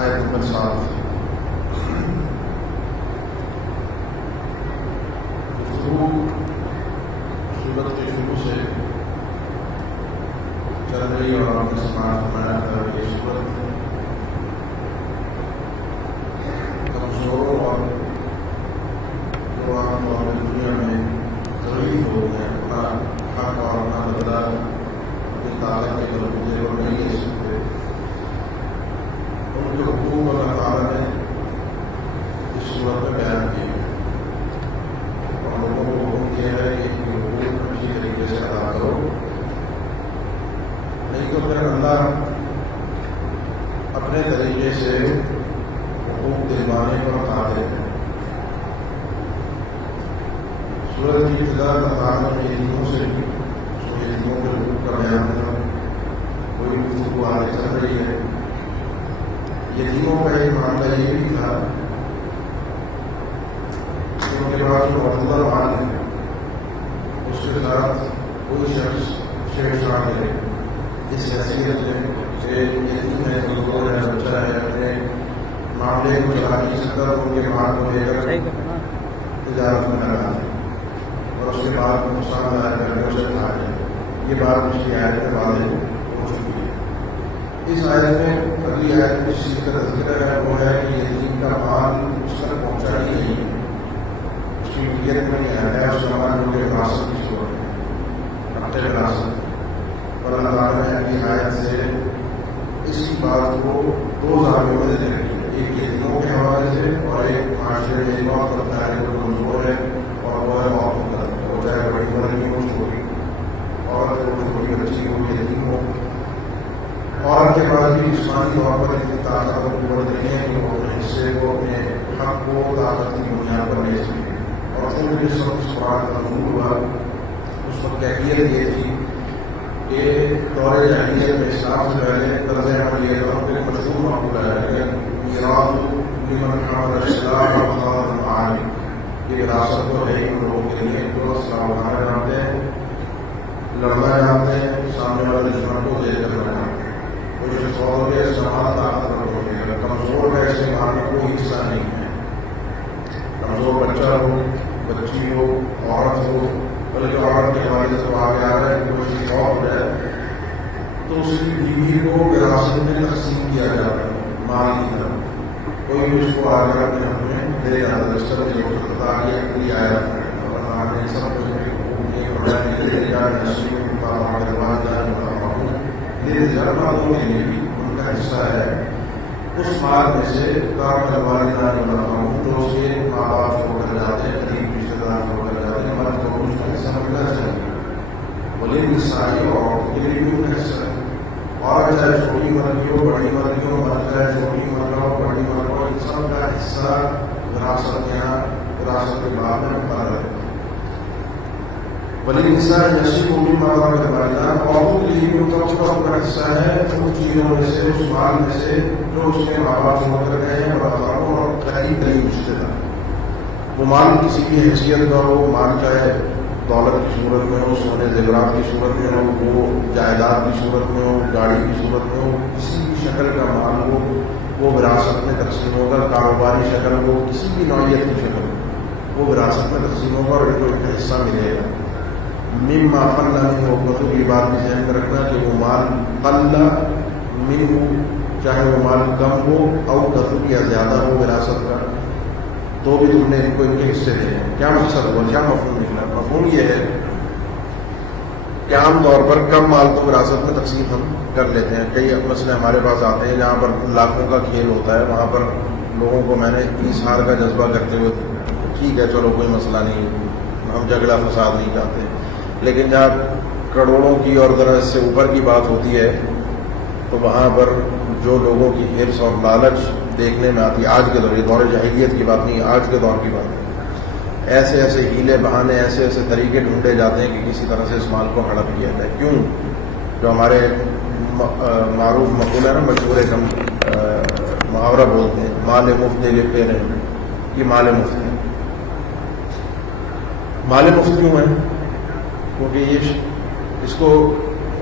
آیت نمبر 7 سورت کے شروع سے چل رہی اور آپ نے سماعت فرمایا تھا کہ یہ سورت کمزور اور جو عام طور پر دنیا میں ضعیف لوگ ہیں اپنا حق اور اپنا بدلہ اپنی طاقت کے بلبوتے اور نہیں دے سکتے، ان کے حقوق اللہ تعالیٰ نے اس صورت میں بیان کیے اور لوگوں کو حکم کیا ہے کہ ان کے حقوق اچھی طریقے سے ادا کرو، نہیں تو پھر اللہ اپنے طریقے سے حقوق دلوانے پر قادر ہے۔ سورت کی ابتدا تعلق یتیموں سے یتیموں کے حقوق کا بیان تھا، کوئی گفتگو آگے چل رہی ہے۔ یتیموں کا ایک معاملہ یہ بھی تھا کہ ان کے پاس جو مطلب مال ہے اس کے ساتھ کوئی شخص چھیڑ چھاڑ کرے اس حیثیت میں کہ یتیم ہے، کمزور ہے، بچہ ہے، اپنے معاملے کو چلا نہیں سکتا تو ان کے مال کو لے کر تجارت میں لگا دے اور اس کے بعد نقصان لایا کر کے اسے کھا جائے۔ یہ بات اس کی آیت میں واضح ہو چکی ہے۔ اس آیت میں اگلی آیت میں جس چیز کا تذکرہ ہے وہ ہے کہ یتیم کا مال اس تک پہنچا ہی نہیں ہے، اس کی ملکیت میں کیا ہے، اس کا مال جو کہ وراثت کی صورت ہے، حق وراثت، اور اللہ تعالیٰ نے اپنی آیت سے اس کی بات کو دو زاویوں میں ذکر کیا، ایک یتیموں کے حوالے سے اور ایک معاشرے میں بہت کرتا ہے جو کمزور ہے اور وہ ہے موت کا، وہ چاہے بڑی عمر کی ہو، چھوٹی عورت ہو، چھوٹی بچی ہو، یتیم ہو، عورت کے بعد بھی جسمانی طور پر اتنی طاقت اور قوت نہیں ہے کہ وہ اپنے حصے کو، اپنے حق کو طاقت کی بنیاد پر لے سکے۔ اور پھر جس وقت اس قرآن کا نزول ہوا اس وقت کیفیت یہ تھی کہ دور جاہلیت میں اسلام سے پہلے طرز عمل یہ تھا، پھر مشہور معقول ہے میراث لمن حمل السلاح وخاض المعارك، یہ وراثت تو ہے ان لوگوں کے لیے جو اسلام اٹھانا جانتے ہیں، لڑنا جانتے ہیں، سامنے والے دشمن کو دے کر لڑنا، وہ جو سوال کے سماعت طاقتور ہوتے ہیں، کمزور ہے ایسے مال میں کوئی حصہ نہیں ہے، کمزور بچہ ہو، بچی ہو، عورت ہو، بلکہ عورت کے حوالے سے آگے آ رہا ہے کہ کوئی چیز اور ہو جائے تو اس کی بیوی کو وراثت میں تقسیم کیا جاتا ہے، مال کی طرح کوئی بھی اس کو آگے اپنے ہم میں دے جاتا ہے، اس طرح جو خطا یہ اپنی آیا اور اللہ نے سب کچھ ان کا حصہ ہے، اس مال میں سے کام کروانے جو اس کے ماں باپ چھوڑ کر جاتے ہیں، قریب رشتے دار چھوڑ کر جاتے ہیں، ہمارے کو اس کا حصہ ملنا چاہیے، بولے انسانی اور کے لیے بھی ان کا حصہ ہے، اور چاہے چھوٹی مرغی ہو، بڑی مرغی ہو، چاہے چھوٹی مرغ ہو، بڑی مرغ ہو، ان سب کا حصہ وراثت کے یہاں وراثت کے بعد میں مقرر ہے۔ بلکہ انسان نشی کو بھی مارا کروانا، عورتوں کے لیے بھی ان کا اپنا حصہ ہے ان چیزوں میں سے، اس مال میں سے جو اس کے ماں باپ چھوڑ کر گئے ہیں اور قریب رشتے دار، وہ مال کسی کی حیثیت کا ہو، مال چاہے دولت کی صورت میں ہو، سونے زیورات کی صورت میں ہو، وہ جائیداد کی صورت میں ہو، گاڑی کی صورت میں ہو، کسی بھی شکل کا مال ہو وہ وراثت میں تقسیم ہوگا، کاروباری شکل ہو، کسی بھی نوعیت کی شکل ہو وہ وراثت میں تقسیم ہوگا اور ان کو ایک حصہ ملے گا۔ مما قل منہ وکثر، یہ بات بھی ذہن میں رکھنا کہ وہ مال قل منہ، چاہے وہ مال کم ہو او کثر یا زیادہ ہو وراثت کا، تو بھی تم نے ان کو ان کے حصے دے۔ کیا مقصد ہوا، کیا مفہوم نکلا؟ مفہوم یہ ہے کہ عام طور پر کم مال تو وراثت میں تقسیم ہم کر لیتے ہیں، کئی مسئلے ہمارے پاس آتے ہیں جہاں پر لاکھوں کا کھیل ہوتا ہے، وہاں پر لوگوں کو میں نے اظہار کا جذبہ کرتے ہوئے ٹھیک ہے چلو کوئی مسئلہ نہیں، ہم جھگڑا فساد نہیں چاہتے، لیکن جہاں کروڑوں کی اور ذرا اس سے اوپر کی بات ہوتی ہے تو وہاں پر جو لوگوں کی حرص اور لالچ دیکھنے میں آتی ہے، آج کے دور، یہ دور جاہلیت کی بات نہیں، آج کے دور کی بات ہے، ایسے ایسے ہیلے بہانے، ایسے ایسے طریقے ڈھونڈے جاتے ہیں کہ کسی طرح سے اس مال کو ہڑپ کیا جائے۔ کیوں؟ جو ہمارے معروف مقول ہے نا، مشہور ایک ہم محاورہ بولتے ہیں، مال مفت دے لیتے رہے، یہ مال مفت ہے۔ مال مفت کیوں ہے؟ کیونکہ یہ اس کو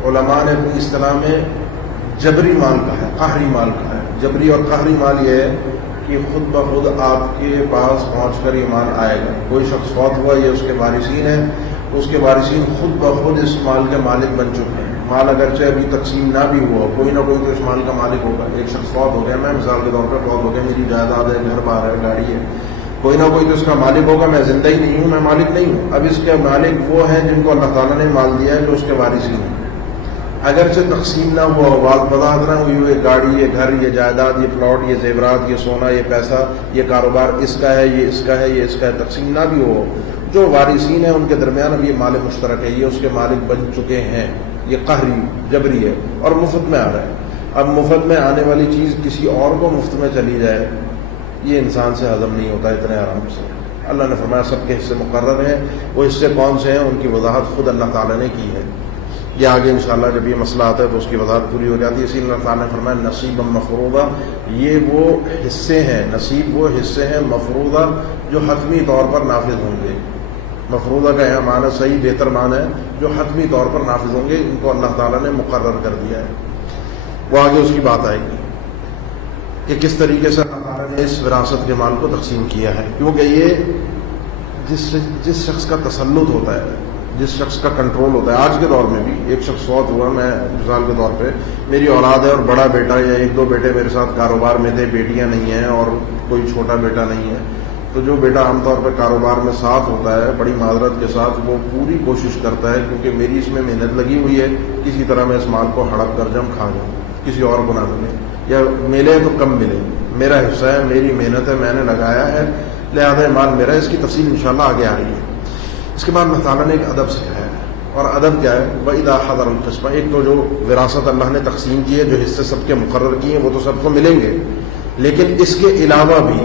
علماء نے اپنی اصطلاح میں جبری مال کہا ہے، قہری مال کہا ہے، جبری اور قہری مال یہ ہے کہ خود بخود آپ کے پاس پہنچ کر یہ مال آئے گا. کوئی شخص فوت ہوا، یہ اس کے وارثین ہیں، اس کے وارثین خود بخود اس مال کے مالک بن چکے ہیں. مال اگرچہ ابھی تقسیم نہ بھی ہوا، کوئی نہ کوئی تو اس مال کا مالک ہوگا. ایک شخص فوت ہو گیا، میں مثال کے طور پر فوت ہو گیا، میری جائیداد ہے، گھر بار ہے، گاڑی ہے، کوئی نہ کوئی تو اس کا مالک ہوگا. میں زندہ ہی نہیں ہوں، میں مالک نہیں ہوں. اب اس کے مالک وہ ہیں جن کو اللہ تعالیٰ نے مال دیا ہے، جو اس کے وارثین ہیں. اگرچہ تقسیم نہ ہوا، وضاحت نہ ہوئی، یہ گاڑی، یہ گھر، یہ جائیداد، یہ پلاٹ، یہ زیورات، یہ سونا، یہ پیسہ، یہ کاروبار اس کا ہے، یہ اس کا ہے، یہ اس کا ہے، تقسیم نہ بھی ہو، جو وارثین ہیں ان کے درمیان اب یہ مال مشترک ہے، یہ اس کے مالک بن چکے ہیں. یہ قہری جبری ہے اور مفت میں آ رہا ہے. اب مفت میں آنے والی چیز کسی اور کو مفت میں چلی جائے، یہ انسان سے ہضم نہیں ہوتا اتنے آرام سے. اللہ نے فرمایا سب کے حصے مقرر ہیں. وہ حصے کون سے ہیں ان کی وضاحت خود اللہ تعالیٰ نے کی ہے. یہ آگے انشاءاللہ جب یہ مسئلہ آتا ہے تو اس کی وضاحت پوری ہو جاتی ہے. اسی لیے اللہ تعالیٰ نے فرمایا نصیبا مفروضہ، یہ وہ حصے ہیں، نصیب وہ حصے ہیں مفروضہ جو حتمی طور پر نافذ ہوں گے. مفروضہ کا یہاں معنی صحیح بہتر معنی ہے جو حتمی طور پر نافذ ہوں گے، ان کو اللہ تعالیٰ نے مقرر کر دیا ہے. وہ آگے اس کی بات آئے گی کہ کس طریقے سے اللہ تعالیٰ نے اس وراثت کے مال کو تقسیم کیا ہے. کیونکہ یہ جس شخص کا تسلط ہوتا ہے، جس شخص کا کنٹرول ہوتا ہے، آج کے دور میں بھی ایک شخص فوت ہوا، میں مثال کے طور پہ میری اولاد ہے اور بڑا بیٹا یا ایک دو بیٹے میرے ساتھ کاروبار میں تھے، بیٹیاں نہیں ہیں اور کوئی چھوٹا بیٹا نہیں ہے، تو جو بیٹا عام طور پہ کاروبار میں ساتھ ہوتا ہے بڑی معذرت کے ساتھ وہ پوری کوشش کرتا ہے، کیونکہ میری اس میں محنت لگی ہوئی ہے، کسی طرح میں اس مال کو ہڑپ کر جم کھا جاؤں، کسی اور کو نہ ملے، یا ملے تو کم ملے، میرا حصہ ہے، میری محنت ہے، میں نے لگایا ہے، لہذا مال میرا. اس کی تفصیل انشاءاللہ آگے آ رہی ہے. اس کے بعد اللہ تعالیٰ نے ایک ادب سکھایا ہے، اور ادب کیا ہے؟ وَإِذَا حَضَرَ الْقِسْمَةَ. ایک تو جو وراثت اللہ نے تقسیم کی ہے، جو حصے سب کے مقرر کیے ہیں وہ تو سب کو ملیں گے، لیکن اس کے علاوہ بھی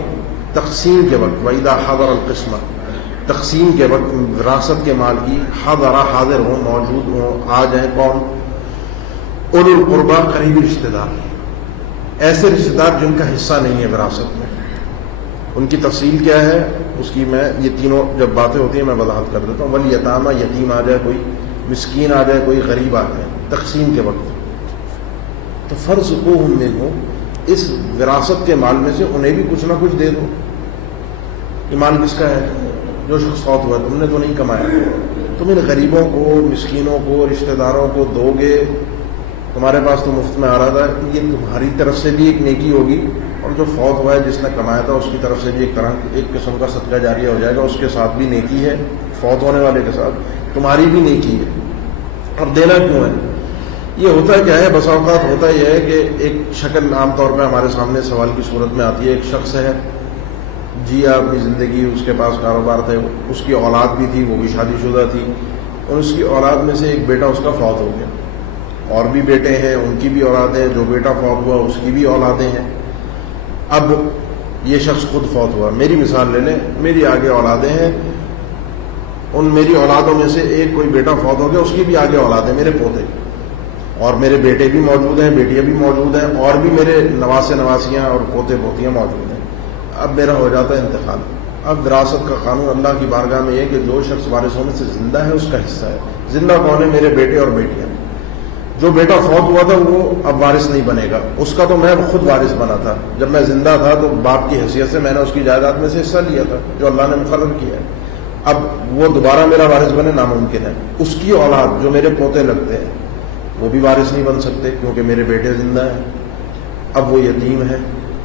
تقسیم کے وقت وَإِذَا حَضَرَ الْقِسْمَةَ، تقسیم کے وقت وراثت کے مال کی حضر حاضر ہوں، موجود ہوں، آ جائیں. کون؟ اولو القربا، قریبی رشتہ دار، ایسے رشتہ دار جن کا حصہ نہیں ہے وراثت میں. ان کی تفصیل کیا ہے اس کی میں یہ تینوں جب باتیں ہوتی ہیں میں وضاحت کر دیتا ہوں. والیتامى، یتیم آ جائے کوئی، مسکین آ جائے کوئی، غریب آ جائے تقسیم کے وقت، تو فارزقوہم منہ، اس وراثت کے مال میں سے انہیں بھی کچھ نہ کچھ دے دو. یہ مال کس کا ہے؟ جو شخص فوت ہوا، تم نے تو نہیں کمایا، تم ان غریبوں کو، مسکینوں کو، رشتہ داروں کو دو گے. تمہارے پاس تو مفت میں آ رہا تھا، یہ تمہاری طرف سے بھی ایک نیکی ہوگی، اور جو فوت ہوا ہے جس نے کمایا تھا اس کی طرف سے بھی ایک قسم کا صدقہ جاریہ ہو جائے گا. اس کے ساتھ بھی نیکی ہے، فوت ہونے والے کے ساتھ تمہاری بھی نیکی ہے. اور دینا کیوں ہے؟ یہ ہوتا ہے کیا ہے؟ بسا اوقات ہوتا یہ ہے کہ ایک شکل عام طور پہ ہمارے سامنے سوال کی صورت میں آتی ہے. ایک شخص ہے، جی اپنی زندگی، اس کے پاس کاروبار تھے، اس کی اولاد بھی تھی، وہ بھی شادی شدہ تھی، اور اس کی اولاد میں سے ایک بیٹا اس کا فوت ہو گیا. اور بھی بیٹے ہیں، ان کی بھی اولادیں، جو بیٹا فوت ہوا اس کی بھی اولادیں ہیں. اب یہ شخص خود فوت ہوا، میری مثال لے لیں، میری آگے اولادیں ہیں، ان میری اولادوں میں سے ایک کوئی بیٹا فوت ہو گیا، اس کی بھی آگے اولادیں، میرے پوتے، اور میرے بیٹے بھی موجود ہیں، بیٹیاں بھی موجود ہیں، اور بھی میرے نواسے نواسیاں اور پوتے پوتیاں موجود ہیں. اب میرا ہو جاتا ہے انتقال. اب وراثت کا قانون اللہ کی بارگاہ میں یہ کہ جو شخص وارثوں میں سے زندہ ہے اس کا حصہ ہے. زندہ کون ہے؟ میرے بیٹے اور بیٹیاں. جو بیٹا فوت ہوا تھا وہ اب وارث نہیں بنے گا، اس کا تو میں خود وارث بنا تھا. جب میں زندہ تھا تو باپ کی حیثیت سے میں نے اس کی جائیداد میں سے حصہ لیا تھا جو اللہ نے مقرر کیا ہے. اب وہ دوبارہ میرا وارث بنے ناممکن ہے. اس کی اولاد جو میرے پوتے لگتے ہیں وہ بھی وارث نہیں بن سکتے کیونکہ میرے بیٹے زندہ ہیں. اب وہ یتیم ہیں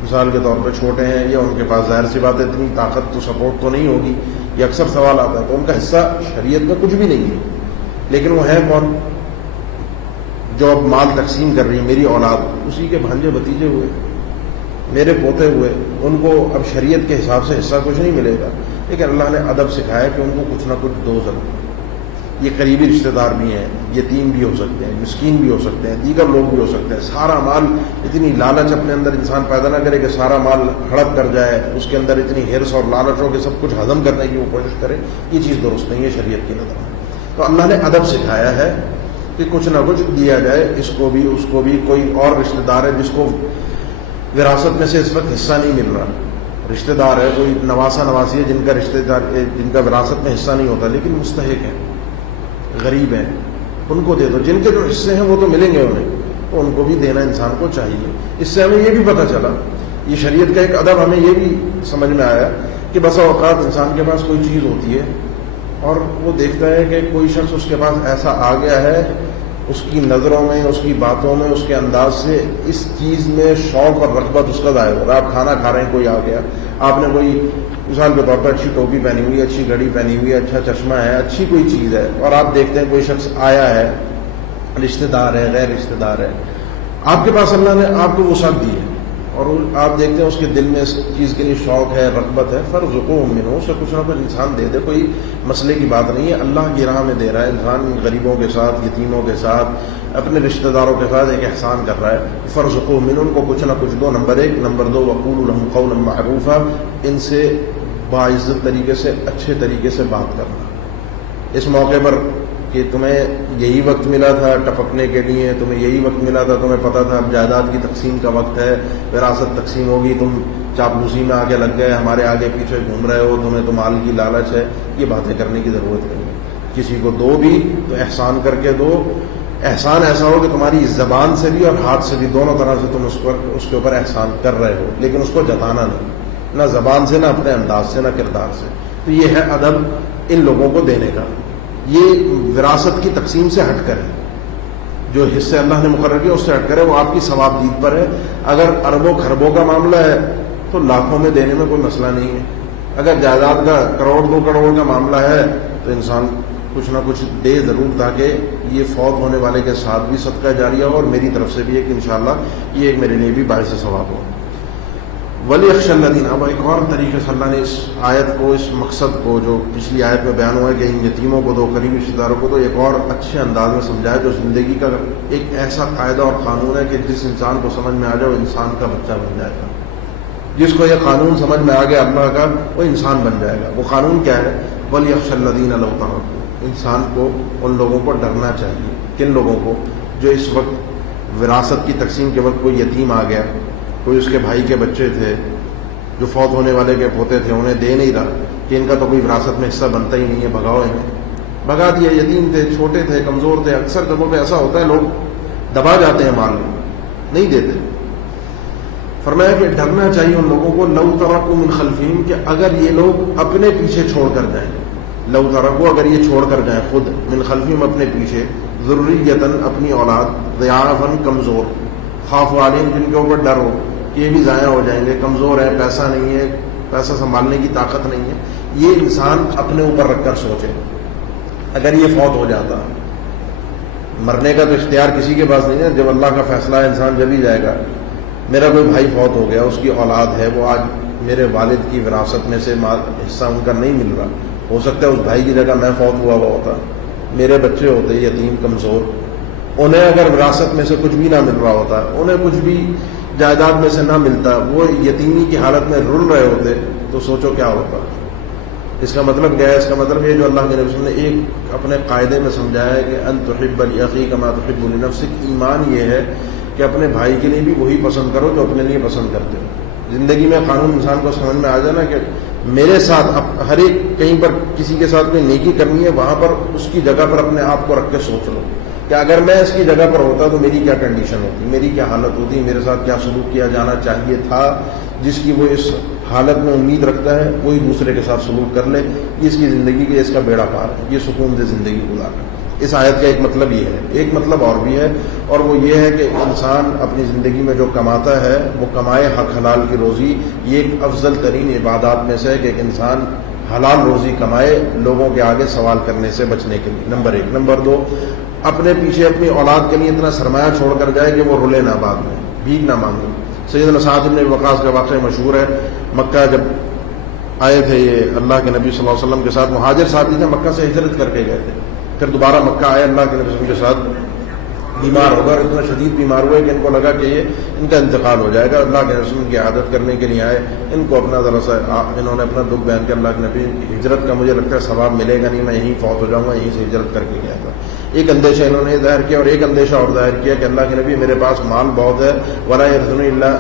مثال کے طور پہ، چھوٹے ہیں، یا ان کے پاس ظاہر سی بات ہے اتنی طاقت تو سپورٹ تو نہیں ہوگی. یہ اکثر سوال آتا ہے. تو ان کا حصہ شریعت میں کچھ بھی نہیں ہے، لیکن وہ ہے کون؟ جو اب مال تقسیم کر رہی ہے میری اولاد، اسی کے بھانجے بھتیجے ہوئے، میرے پوتے ہوئے. ان کو اب شریعت کے حساب سے حصہ کچھ نہیں ملے گا، لیکن اللہ نے ادب سکھایا کہ ان کو کچھ نہ کچھ دو ضرور. یہ قریبی رشتہ دار بھی ہیں، یتیم بھی ہو سکتے ہیں، مسکین بھی ہو سکتے ہیں، دیگر لوگ بھی ہو سکتے ہیں. سارا مال، اتنی لالچ اپنے اندر انسان پیدا نہ کرے کہ سارا مال ہڑپ کر جائے، اس کے اندر اتنی ہرس اور لالچ ہو کہ سب کچھ ہضم کرنے کی وہ کوشش کرے. یہ چیز درست نہیں ہے شریعت کی نظر میں. تو اللہ نے ادب سکھایا ہے کہ کچھ نہ کچھ دیا جائے، اس کو بھی اس کو بھی. کوئی اور رشتہ دار ہے جس کو وراثت میں سے اس وقت حصہ نہیں مل رہا، رشتہ دار ہے، کوئی نواسا نواسی ہے جن کا رشتہ دار، جن کا وراثت میں حصہ نہیں ہوتا لیکن مستحق ہے، غریب ہیں، ان کو دے دو. جن کے جو حصے ہیں وہ تو ملیں گے انہیں، تو ان کو بھی دینا انسان کو چاہیے. اس سے ہمیں یہ بھی پتہ چلا, یہ شریعت کا ایک ادب ہمیں یہ بھی سمجھ میں آیا کہ بسا اوقات انسان کے پاس کوئی چیز ہوتی ہے اور وہ دیکھتا ہے کہ کوئی شخص اس کے پاس ایسا آ گیا ہے, اس کی نظروں میں, اس کی باتوں میں, اس کے انداز سے اس چیز میں شوق اور رغبت اس کا ظاہر ہو رہا ہے. آپ کھانا کھا رہے ہیں, کوئی آ گیا, آپ نے کوئی مثال کے طور پر اچھی ٹوپی پہنی ہوئی ہے, اچھی گھڑی پہنی ہوئی ہے, اچھا چشمہ ہے, اچھی کوئی چیز ہے, اور آپ دیکھتے ہیں کوئی شخص آیا ہے, رشتہ دار ہے, غیر رشتہ دار ہے, آپ کے پاس اللہ نے آپ کو وسعت دی ہے اور آپ دیکھتے ہیں اس کے دل میں اس چیز کے لیے شوق ہے, رغبت ہے, فارزقوہم منہ, اسے کچھ نہ کچھ انسان دے دے. کوئی مسئلے کی بات نہیں ہے, اللہ کی راہ میں دے رہا ہے انسان, غریبوں کے ساتھ, یتیموں کے ساتھ, اپنے رشتہ داروں کے ساتھ ایک احسان کر رہا ہے. فارزقوہم منہ, ان کو کچھ نہ کچھ دو. نمبر 1. نمبر 2, وقولوا لهم قولا معروفا, ان سے باعزت طریقے سے, اچھے طریقے سے بات کرنا. اس موقع پر کہ تمہیں یہی وقت ملا تھا ٹپکنے کے لیے, تمہیں یہی وقت ملا تھا, تمہیں پتا تھا اب جائیداد کی تقسیم کا وقت ہے, وراثت تقسیم ہوگی, تم چاپلوسی میں آگے لگ گئے, ہمارے آگے پیچھے گھوم رہے ہو, تمہیں تو مال کی لالچ ہے, یہ باتیں کرنے کی ضرورت نہیں ہے. کسی کو دو بھی تو احسان کر کے دو. احسان ایسا ہو کہ تمہاری زبان سے بھی اور ہاتھ سے بھی, دونوں طرح سے تم اس کے اوپر احسان کر رہے ہو, لیکن اس کو جتانا نہیں, نہ زبان سے, نہ اپنے انداز سے, نہ کردار سے. تو یہ ہے ادب ان لوگوں کو دینے کا. یہ وراثت کی تقسیم سے ہٹ کر ہے, جو حصے اللہ نے مقرر کیا اس سے ہٹ کر ہے, وہ آپ کی ثواب دید پر ہے. اگر اربوں خربوں کا معاملہ ہے تو لاکھوں میں دینے میں کوئی مسئلہ نہیں ہے. اگر جائیداد کا کروڑ 2 کروڑ کا معاملہ ہے تو انسان کچھ نہ کچھ دے ضرور, تاکہ یہ فوت ہونے والے کے ساتھ بھی صدقہ جاریہ ہو اور میری طرف سے بھی ہے کہ انشاءاللہ یہ ایک میرے لیے بھی باعث ثواب ہو. وَلْيَخْشَ الَّذِينَ, اب ایک اور طریقے سے اللہ نے اس آیت کو, اس مقصد کو جو پچھلی آیت میں بیان ہوا ہے کہ ان یتیموں کو دو, قریبی رشتہ داروں کو دو, ایک اور اچھے انداز میں سمجھایا جو زندگی کا ایک ایسا قاعدہ اور قانون ہے کہ جس انسان کو سمجھ میں آ جائے وہ انسان کا بچہ بن جائے گا. جس کو یہ قانون سمجھ میں آ گیا اللہ کا, وہ انسان بن جائے گا. وہ قانون کیا ہے؟ وَلْيَخْشَ الَّذِينَ لَوْ تَرَكُوا, انسان کو ان لوگوں کو ڈرنا چاہیے. کن لوگوں کو؟ جو اس وقت وراثت کی تقسیم کے وقت کوئی یتیم آ گیا, کوئی اس کے بھائی کے بچے تھے جو فوت ہونے والے کے پوتے تھے, انہیں دے نہیں رہا کہ ان کا تو کوئی وراثت میں حصہ بنتا ہی نہیں ہے, بھگاؤ انہیں, بھگا دیا. یتیم تھے, چھوٹے تھے, کمزور تھے. اکثر جگہوں پہ ایسا ہوتا ہے لوگ دبا جاتے ہیں, مال نہیں دیتے. فرمایا کہ ڈرنا چاہیے ان لوگوں کو, لو ترکوا من خلفہم, کہ اگر یہ لوگ اپنے پیچھے چھوڑ کر جائیں, لو ترکوا, اگر یہ چھوڑ کر جائیں خود, من خلفہم, اپنے پیچھے, ذریۃً, اپنی اولاد, ضعافاً, کمزور, خاف علیہم, جن کے اوپر ڈر ہو کہ یہ بھی ضائع ہو جائیں گے, کمزور ہے, پیسہ نہیں ہے, پیسہ سنبھالنے کی طاقت نہیں ہے. یہ انسان اپنے اوپر رکھ کر سوچے, اگر یہ فوت ہو جاتا, مرنے کا تو اختیار کسی کے پاس نہیں ہے, جب اللہ کا فیصلہ ہے انسان جب ہی جائے گا. میرا کوئی بھائی فوت ہو گیا, اس کی اولاد ہے, وہ آج میرے والد کی وراثت میں سے حصہ ان کا نہیں مل رہا, ہو سکتا ہے اس بھائی کی جگہ میں فوت ہوا ہوتا, میرے بچے ہوتے یتیم کمزور, انہیں اگر وراثت میں سے کچھ بھی نہ مل رہا ہوتا, انہیں کچھ بھی جائیداد میں سے نہ ملتا, وہ یتیمی کی حالت میں رل رہے ہوتے, تو سوچو کیا ہوتا. اس کا مطلب کیا ہے؟ اس کا مطلب یہ جو اللہ کے نبی نے ایک اپنے قاعدے میں سمجھایا ہے کہ ان تحب لاخیک ما تحب لنفسک. ایمان یہ ہے کہ اپنے بھائی کے لیے بھی وہی پسند کرو جو اپنے لیے پسند کرتے ہو. زندگی میں قانون انسان کو سمجھ میں آ جانا کہ میرے ساتھ ہر ایک, کہیں پر کسی کے ساتھ کوئی نیکی کرنی ہے, وہاں پر اس کی جگہ پر اپنے آپ کو رکھ کے سوچ لو کہ اگر میں اس کی جگہ پر ہوتا تو میری کیا کنڈیشن ہوتی, میری کیا حالت ہوتی, میرے ساتھ کیا سلوک کیا جانا چاہیے تھا. جس کی وہ اس حالت میں امید رکھتا ہے وہی دوسرے کے ساتھ سلوک کر لے, یہ اس کی زندگی کے, اس کا بیڑا پار ہے, یہ سکون سے زندگی گزارنا. اس آیت کا ایک مطلب یہ ہے. ایک مطلب اور بھی ہے, اور وہ یہ ہے کہ انسان اپنی زندگی میں جو کماتا ہے وہ کمائے حق حلال کی روزی. یہ ایک افضل ترین عبادات میں سے ہے کہ ایک انسان حلال روزی کمائے لوگوں کے آگے سوال کرنے سے بچنے کے لیے. نمبر 1. نمبر 2, اپنے پیچھے اپنی اولاد کے لیے اتنا سرمایہ چھوڑ کر جائے کہ وہ رلے نہ, بعد میں بھیک نہ مانگے. سیدنا سعد بن وقاص کا واقعہ مشہور ہے. مکہ جب آئے تھے یہ اللہ کے نبی صلی اللہ علیہ وسلم کے ساتھ, مہاجر ساتھی تھے, مکہ سے ہجرت کر کے گئے تھے, پھر دوبارہ مکہ آئے اللہ کے نبی صلی اللہ علیہ وسلم کے ساتھ, بیمار ہو گئے, اتنا شدید بیمار ہوئے کہ ان کو لگا کہ یہ ان کا انتقال ہو جائے گا. اللہ کے رسول کی عادت کرنے کے لیے آئے, ان کو اپنا ذرا سا انہوں نے اپنا دکھ بیان کیا. اللہ کے نبی, ہجرت کا مجھے لگتا ہے ثواب ملے گا نہیں, میں یہیں فوت ہو جاؤں گا, یہیں سے ہجرت کر کے گیا تھا. ایک اندیشہ انہوں نے ظاہر کیا, اور ایک اندیشہ اور ظاہر کیا کہ اللہ کے نبی میرے پاس مال بہت ہے, ولا یرثنی الا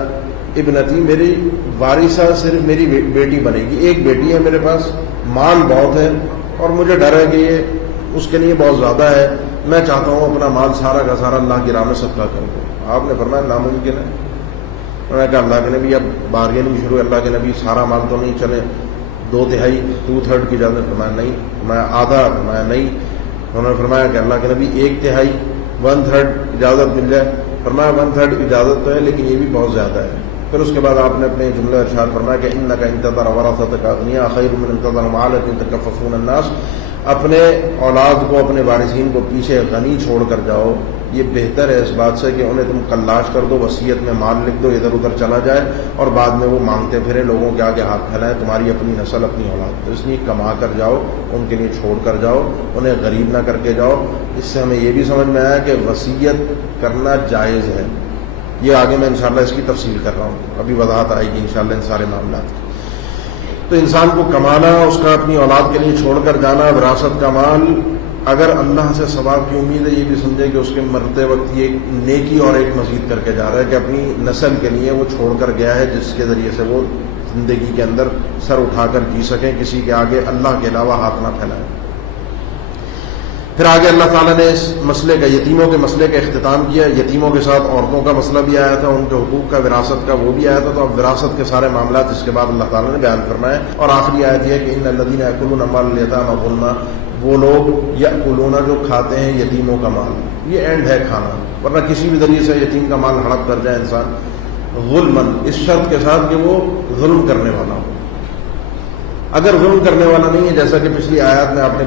ابنتی, میری وارثہ صرف میری بیٹی بنے گی, ایک بیٹی ہے میرے پاس, مال بہت ہے, اور مجھے ڈر ہے کہ یہ اس کے لیے بہت زیادہ ہے, میں چاہتا ہوں اپنا مال سارا کا سارا اللہ کی راہ میں صدقہ کر دوں. آپ نے فرمایا ناممکن ہے. میں نے کہا اللہ کے نبی اب بارگیننگ شروع. اللہ کے نبی سارا مال تو نہیں, چلے 2/3 2/3 کی اجازت. فرمایا نہیں. میں آدھا. فرمایا نہیں. انہوں نے فرمایا کہ اللہ کے نبی 1/3 1/3 اجازت مل جائے. فرمایا 1/3 اجازت تو ہے لیکن یہ بھی بہت زیادہ ہے. پھر اس کے بعد آپ نے اپنے جملہ ارشاد فرمایا کہ انک ان تذر ورثتک اغنیاء خیر من ان تذر عالۃ یتکففون الناس. اپنے اولاد کو, اپنے وارثین کو پیچھے غنی چھوڑ کر جاؤ, یہ بہتر ہے اس بات سے کہ انہیں تم کلاش کر دو, وصیت میں مال لکھ دو, ادھر ادھر چلا جائے اور بعد میں وہ مانگتے پھرے, لوگوں کے آگے ہاتھ پھیلائیں, تمہاری اپنی نسل اپنی اولاد. تو اس لیے کما کر جاؤ, ان کے لیے چھوڑ کر جاؤ, انہیں غریب نہ کر کے جاؤ. اس سے ہمیں یہ بھی سمجھ میں آیا کہ وصیت کرنا جائز ہے. یہ آگے میں انشاءاللہ اس کی تفصیل کر رہا ہوں, ابھی وضاحت آئے گی انشاءاللہ ان سارے معاملات کی. تو انسان کو کمانا, اس کا اپنی اولاد کے لیے چھوڑ کر جانا, وراثت کا مال, اگر اللہ سے ثواب کی امید ہے, یہ بھی سمجھے کہ اس کے مرتے وقت یہ نیکی اور ایک مزید کر کے جا رہا ہے کہ اپنی نسل کے لیے وہ چھوڑ کر گیا ہے, جس کے ذریعے سے وہ زندگی کے اندر سر اٹھا کر جی سکیں, کسی کے آگے اللہ کے علاوہ ہاتھ نہ پھیلائیں. پھر آگے اللہ تعالیٰ نے اس مسئلے کا, یتیموں کے مسئلے کا اختتام کیا. یتیموں کے ساتھ عورتوں کا مسئلہ بھی آیا تھا, ان کے حقوق کا, وراثت کا وہ بھی آیا تھا. تو اب وراثت کے سارے معاملات اس کے بعد اللہ تعالیٰ نے بیان فرمائے. اور آخری آیت یہ ہے کہ ان الذین یأکلون اموال الیتامی ظلما, وہ لوگ یأکلون جو کھاتے ہیں یتیموں کا مال. یہ اینڈ ہے کھانا, ورنہ کسی بھی ذریعے سے یتیم کا مال ہڑپ کر جائے انسان, ظلمن, اس شرط کے ساتھ کہ وہ ظلم کرنے والا ہو. اگر ظلم کرنے والا نہیں ہے, جیسا کہ پچھلی آیات میں آپ نے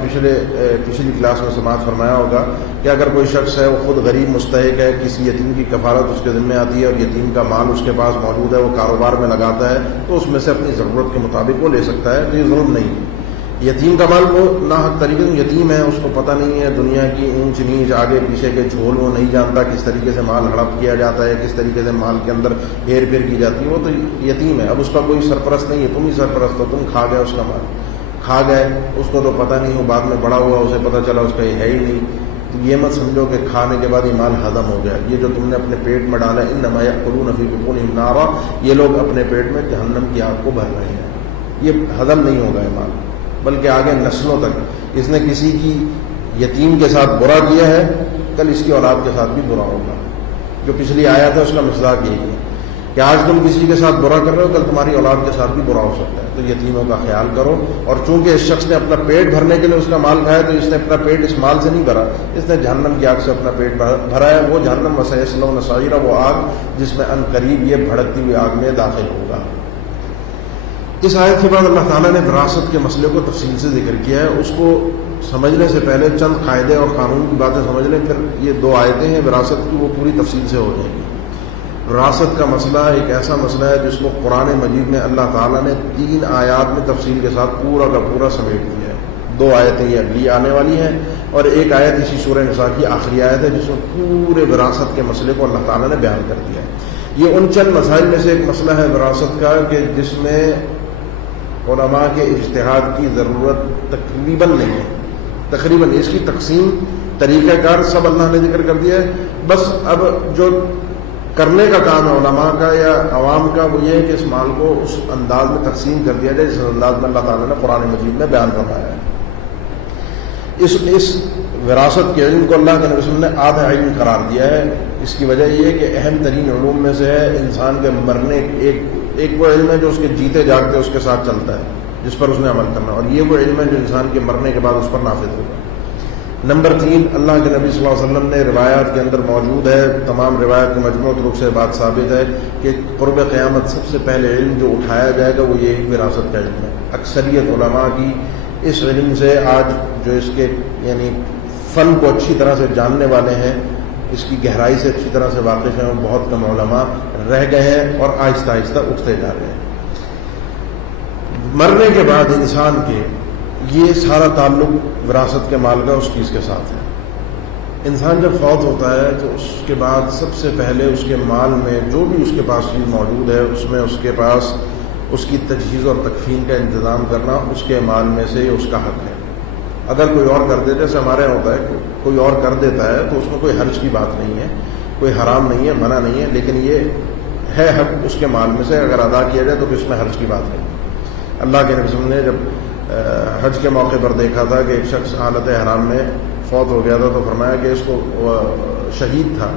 پچھلی کلاس میں سماعت فرمایا ہوگا کہ اگر کوئی شخص ہے وہ خود غریب مستحق ہے, کسی یتیم کی کفارت اس کے ذمہ آتی ہے اور یتیم کا مال اس کے پاس موجود ہے, وہ کاروبار میں لگاتا ہے, تو اس میں سے اپنی ضرورت کے مطابق وہ لے سکتا ہے. تو یہ ظلم نہیں ہے. یتیم کا مال وہ ناحق طریقے سے, یتیم ہے, اس کو پتہ نہیں ہے دنیا کی اونچ نیچ, آگے پیچھے کے جھول, وہ نہیں جانتا کس طریقے سے مال ہڑپ کیا جاتا ہے, کس طریقے سے مال کے اندر ہیر پھیر کی جاتی ہے, وہ تو یتیم ہے. اب اس کا کوئی سرپرست نہیں ہے, تم ہی سرپرست ہو, تم کھا گئے اس کا مال, کھا گئے, اس کو تو پتہ نہیں ہو, بعد میں بڑا ہوا اسے پتہ چلا اس کا یہ ہے ہی نہیں. تو یہ مت سمجھو کہ کھانے کے بعد یہ مال ہضم ہو گیا. یہ جو تم نے اپنے پیٹ میں ڈالا, انما یأکلون فی بطونہم نارا, یہ لوگ اپنے پیٹ میں جہنم کی آگ کو بھر رہے ہیں. یہ ہضم نہیں ہوگا یہ مال, بلکہ آگے نسلوں تک. اس نے کسی کی یتیم کے ساتھ برا کیا ہے, کل اس کی اولاد کے ساتھ بھی برا ہوگا. جو پچھلی آیت ہے اس کا مصداق یہی ہے کہ آج تم کسی کے ساتھ برا کر رہے ہو, کل تمہاری اولاد کے ساتھ بھی برا ہو سکتا ہے. تو یتیموں کا خیال کرو. اور چونکہ اس شخص نے اپنا پیٹ بھرنے کے لیے اس کا مال کھایا, تو اس نے اپنا پیٹ اس مال سے نہیں بھرا, اس نے جہنم کی آگ سے اپنا پیٹ بھرا ہے. وہ جہنم وسیصلون سعیرا, وہ آگ جس میں ان قریب یہ بھڑکتی ہوئی آگ میں داخل ہوگا. اس آیت کے بعد اللہ تعالیٰ نے وراثت کے مسئلے کو تفصیل سے ذکر کیا ہے. اس کو سمجھنے سے پہلے چند قاعدے اور قانون کی باتیں سمجھ لیں, پھر یہ 2 آیتیں ہیں وراثت کی, وہ پوری تفصیل سے ہو جائیں گی. وراثت کا مسئلہ ایک ایسا مسئلہ ہے جس کو قرآن مجید میں اللہ تعالیٰ نے 3 آیات میں تفصیل کے ساتھ پورا کا پورا سمیٹ دیا ہے. 2 آیتیں یہ اگلی آنے والی ہیں, اور ایک آیت اسی سورہ نساء کی آخری آیت ہے جس میں پورے وراثت کے مسئلے کو اللہ تعالیٰ نے بیان کر دیا ہے. یہ ان چند مسائل میں سے ایک مسئلہ ہے وراثت کا کہ جس میں علماء کے اجتہاد کی ضرورت تقریباً نہیں ہے. تقریباً اس کی تقسیم, طریقہ کار سب اللہ نے ذکر کر دیا ہے. بس اب جو کرنے کا کام ہے علماء کا یا عوام کا, وہ یہ ہے کہ اس مال کو اس انداز میں تقسیم کر دیا جائے جس انداز میں اللہ تعالیٰ نے قرآن مجید میں بیان فرمایا ہے. اس وراثت کے علم کو اللہ کے نبی صلی اللہ علیہ وسلم نے آدھا علم قرار دیا ہے. اس کی وجہ یہ ہے کہ اہم ترین علوم میں سے ہے. انسان کے مرنے ایک وہ علم ہے جو اس کے جیتے جاگتے اس کے ساتھ چلتا ہے, جس پر اس نے عمل کرنا, اور یہ وہ علم ہے جو انسان کے مرنے کے بعد اس پر نافذ ہوگا. نمبر 3, اللہ کے نبی صلی اللہ علیہ وسلم نے روایات کے اندر موجود ہے, تمام روایات کے مجموعہ طرق سے بات ثابت ہے کہ قرب قیامت سب سے پہلے علم جو اٹھایا جائے گا وہ یہ وراثت کا علم ہے. اکثریت علماء کی اس علم سے آج جو اس کے یعنی فن کو اچھی طرح سے جاننے والے ہیں, اس کی گہرائی سے اچھی طرح سے واقف ہیں, وہ بہت کم علماء رہ گئے ہیں اور آہستہ آہستہ اٹھتے جا رہے ہیں. مرنے کے بعد انسان کے یہ سارا تعلق وراثت کے مال کا اس چیز کے ساتھ ہے. انسان جب فوت ہوتا ہے تو اس کے بعد سب سے پہلے اس کے مال میں جو بھی اس کے پاس چیز موجود ہے, اس میں اس کے پاس اس کی تجہیز اور تکفین کا انتظام کرنا اس کے مال میں سے اس کا حق ہے. اگر کوئی اور کر دے, جیسے ہمارے یہاں ہوتا ہے کوئی اور کر دیتا ہے تو اس میں کوئی حرج کی بات نہیں ہے, کوئی حرام نہیں ہے, منع نہیں ہے, لیکن یہ ہے حق اس کے مال میں سے, اگر ادا کیا جائے تو اس میں حرج کی بات نہیں. اللہ کے نبی صلی اللہ علیہ وسلم نے جب حج کے موقع پر دیکھا تھا کہ ایک شخص حالت حرام میں فوت ہو گیا تھا تو فرمایا کہ اس کو شہید تھا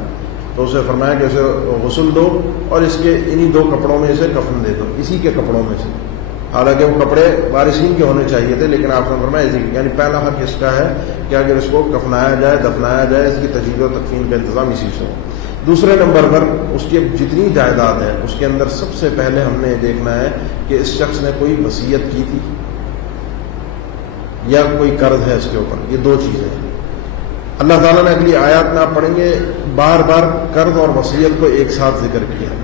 تو اسے فرمایا کہ اسے غسل دو اور اس کے انہی 2 کپڑوں میں اسے کفن دے دو، اسی کے کپڑوں میں سے، حالانکہ وہ کپڑے وارثین کے ہونے چاہیے تھے، لیکن آپ نے فرمایا اسی کے، یعنی پہلا حق اس کا ہے کہ اگر اس کو کفنایا جائے دفنایا جائے اس کی تجہیز و تکفین کا انتظام اسی سے ہو۔ دوسرے نمبر پر اس کی جتنی جائیداد ہے اس کے اندر سب سے پہلے ہم نے یہ دیکھنا ہے کہ اس شخص نے کوئی وصیت کی تھی یا کوئی قرض ہے اس کے اوپر، یہ 2 چیزیں ہیں۔ اللہ تعالیٰ نے اگلی آیات میں آپ پڑھیں گے بار بار قرض اور وصیت کو ایک ساتھ ذکر کیا ہے۔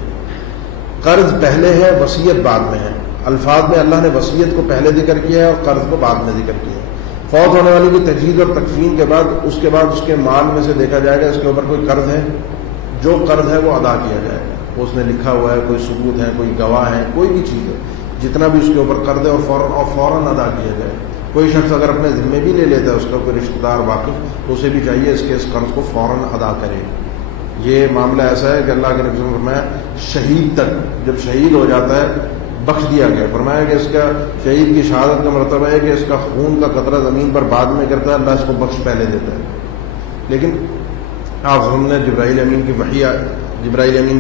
قرض پہلے ہے، وصیت بعد میں ہے، الفاظ میں اللہ نے وصیت کو پہلے ذکر کیا ہے اور قرض کو بعد میں ذکر کیا ہے۔ فوت ہونے والی کی تجہیز اور تکفین کے بعد اس کے مال میں سے دیکھا جائے گا اس کے اوپر کوئی قرض ہے، جو قرض ہے وہ ادا کیا جائے گا، وہ اس نے لکھا ہوا ہے، کوئی ثبوت ہے، کوئی گواہ ہے، کوئی بھی چیز ہے، جتنا بھی اس کے اوپر قرض ہے اور فوراً ادا کیا جائے۔ کوئی شخص اگر اپنے ذمے بھی لے لیتا ہے اس کا کوئی رشتہ دار واقف تو اسے بھی چاہیے اس قرض کو فوراً ادا کرے۔ یہ معاملہ ایسا ہے کہ اللہ کے نبی نے فرمایا شہید تک جب شہید ہو جاتا ہے بخش دیا گیا، فرمایا کہ اس کا شہید کی شہادت کا مرتبہ ہے کہ اس کا خون کا قطرہ زمین پر بعد میں کرتا ہے، اللہ اس کو بخش پہلے دیتا ہے۔ لیکن آپ ہم نے جبرائیل امین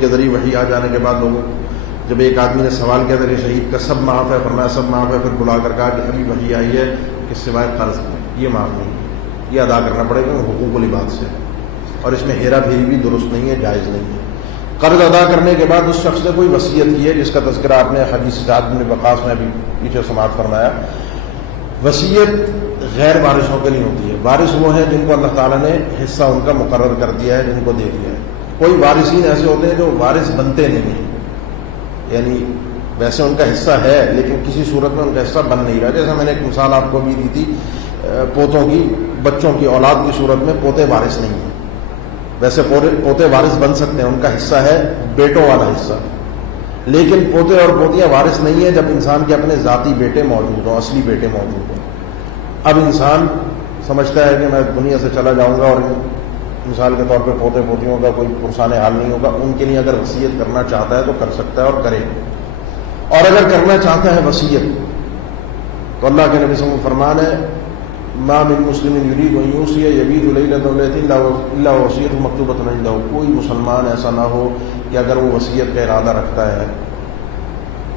کے ذریعے وحی آ جانے کے بعد لوگوں جب ایک آدمی نے سوال کیا تھا کہ شہید کا سب معاف ہے، فرمایا سب معاف ہے، پھر بلا کر کہا کہ ابھی وحی آئی ہے کہ سوائے قرض یہ معاف نہیں، یہ ادا کرنا پڑے گا حقوق العباد سے، اور اس میں ہیرا پھیری بھی درست نہیں ہے، جائز نہیں ہے۔ قرض ادا کرنے کے بعد اس شخص نے کوئی وصیت کی ہے جس کا تذکرہ آپ نے حدیث سعد بن وقاص میں ابھی پیچھے سماعت فرمایا۔ وصیت غیر وارثوں کے لیے ہوتی ہے، وارث وہ ہیں جن کو اللہ تعالیٰ نے حصہ ان کا مقرر کر دیا ہے، جن کو دے دیا ہے۔ کوئی وارثین ایسے ہوتے ہیں جو وارث بنتے نہیں ہیں، یعنی ویسے ان کا حصہ ہے لیکن کسی صورت میں ان کا حصہ بن نہیں رہا۔ جیسے میں نے ایک مثال آپ کو بھی دی تھی پوتوں کی، بچوں کی، اولاد کی صورت میں پوتے وارث نہیں ہیں، ویسے پوتے وارث بن سکتے ہیں، ان کا حصہ ہے بیٹوں والا حصہ، لیکن پوتے اور پوتیاں وارث نہیں ہیں جب انسان کے اپنے ذاتی بیٹے موجود ہوں، اصلی بیٹے موجود ہوں۔ اب انسان سمجھتا ہے کہ میں دنیا سے چلا جاؤں گا اور مثال کے طور پہ پوتے پوتیوں کا کوئی پرسان حال نہیں ہوگا، ان کے لیے اگر وصیت کرنا چاہتا ہے تو کر سکتا ہے اور کرے، اور اگر کرنا چاہتا ہے وصیت تو اللہ کے نبی صلی اللہ علیہ وسلم فرمان ہے ما من مسلم یرید ان یوصی یبیت لیلۃ الا وصیۃ مکتوبۃ عنده، کوئی مسلمان ایسا نہ ہو کہ اگر وہ وصیت کا ارادہ رکھتا ہے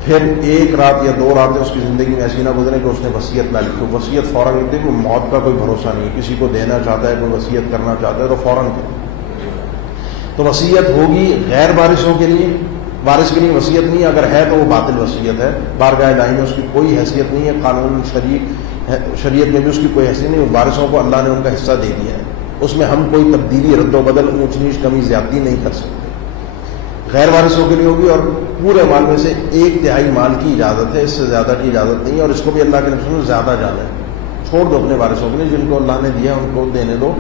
پھر 1 رات یا 2 راتیں اس کی زندگی میں ایسی نہ گزرے کہ اس نے وصیت نہ لکھی، وصیت فوراً لکھ دے، کوئی موت کا کوئی بھروسہ نہیں ہے، کسی کو دینا چاہتا ہے، کوئی وصیت کرنا چاہتا ہے تو فوراً کرے۔ تو وصیت ہوگی غیر وارثوں کے لیے، وارث کے لیے وصیت نہیں، اگر ہے تو وہ باطل وصیت ہے، بارگاہ الہی میں اس کی کوئی حیثیت نہیں ہے، قانون شریعت میں بھی اس کی کوئی حیثیت نہیں، وارثوں کو اللہ نے ان کا حصہ دے دیا ہے، اس میں ہم کوئی تبدیلی، رد و بدل، اونچ نیچ، کمی زیادتی نہیں کر سکتے۔ غیر وارثوں کے لیے ہوگی اور پورے مال میں سے 1/3 مال کی اجازت ہے، اس سے زیادہ کی اجازت نہیں ہے، اور اس کو بھی اللہ کے نبی نے زیادہ جانا ہے، چھوڑ دو اپنے وارثوں کے لیے، جن کو اللہ نے دیا ان کو دینے دو۔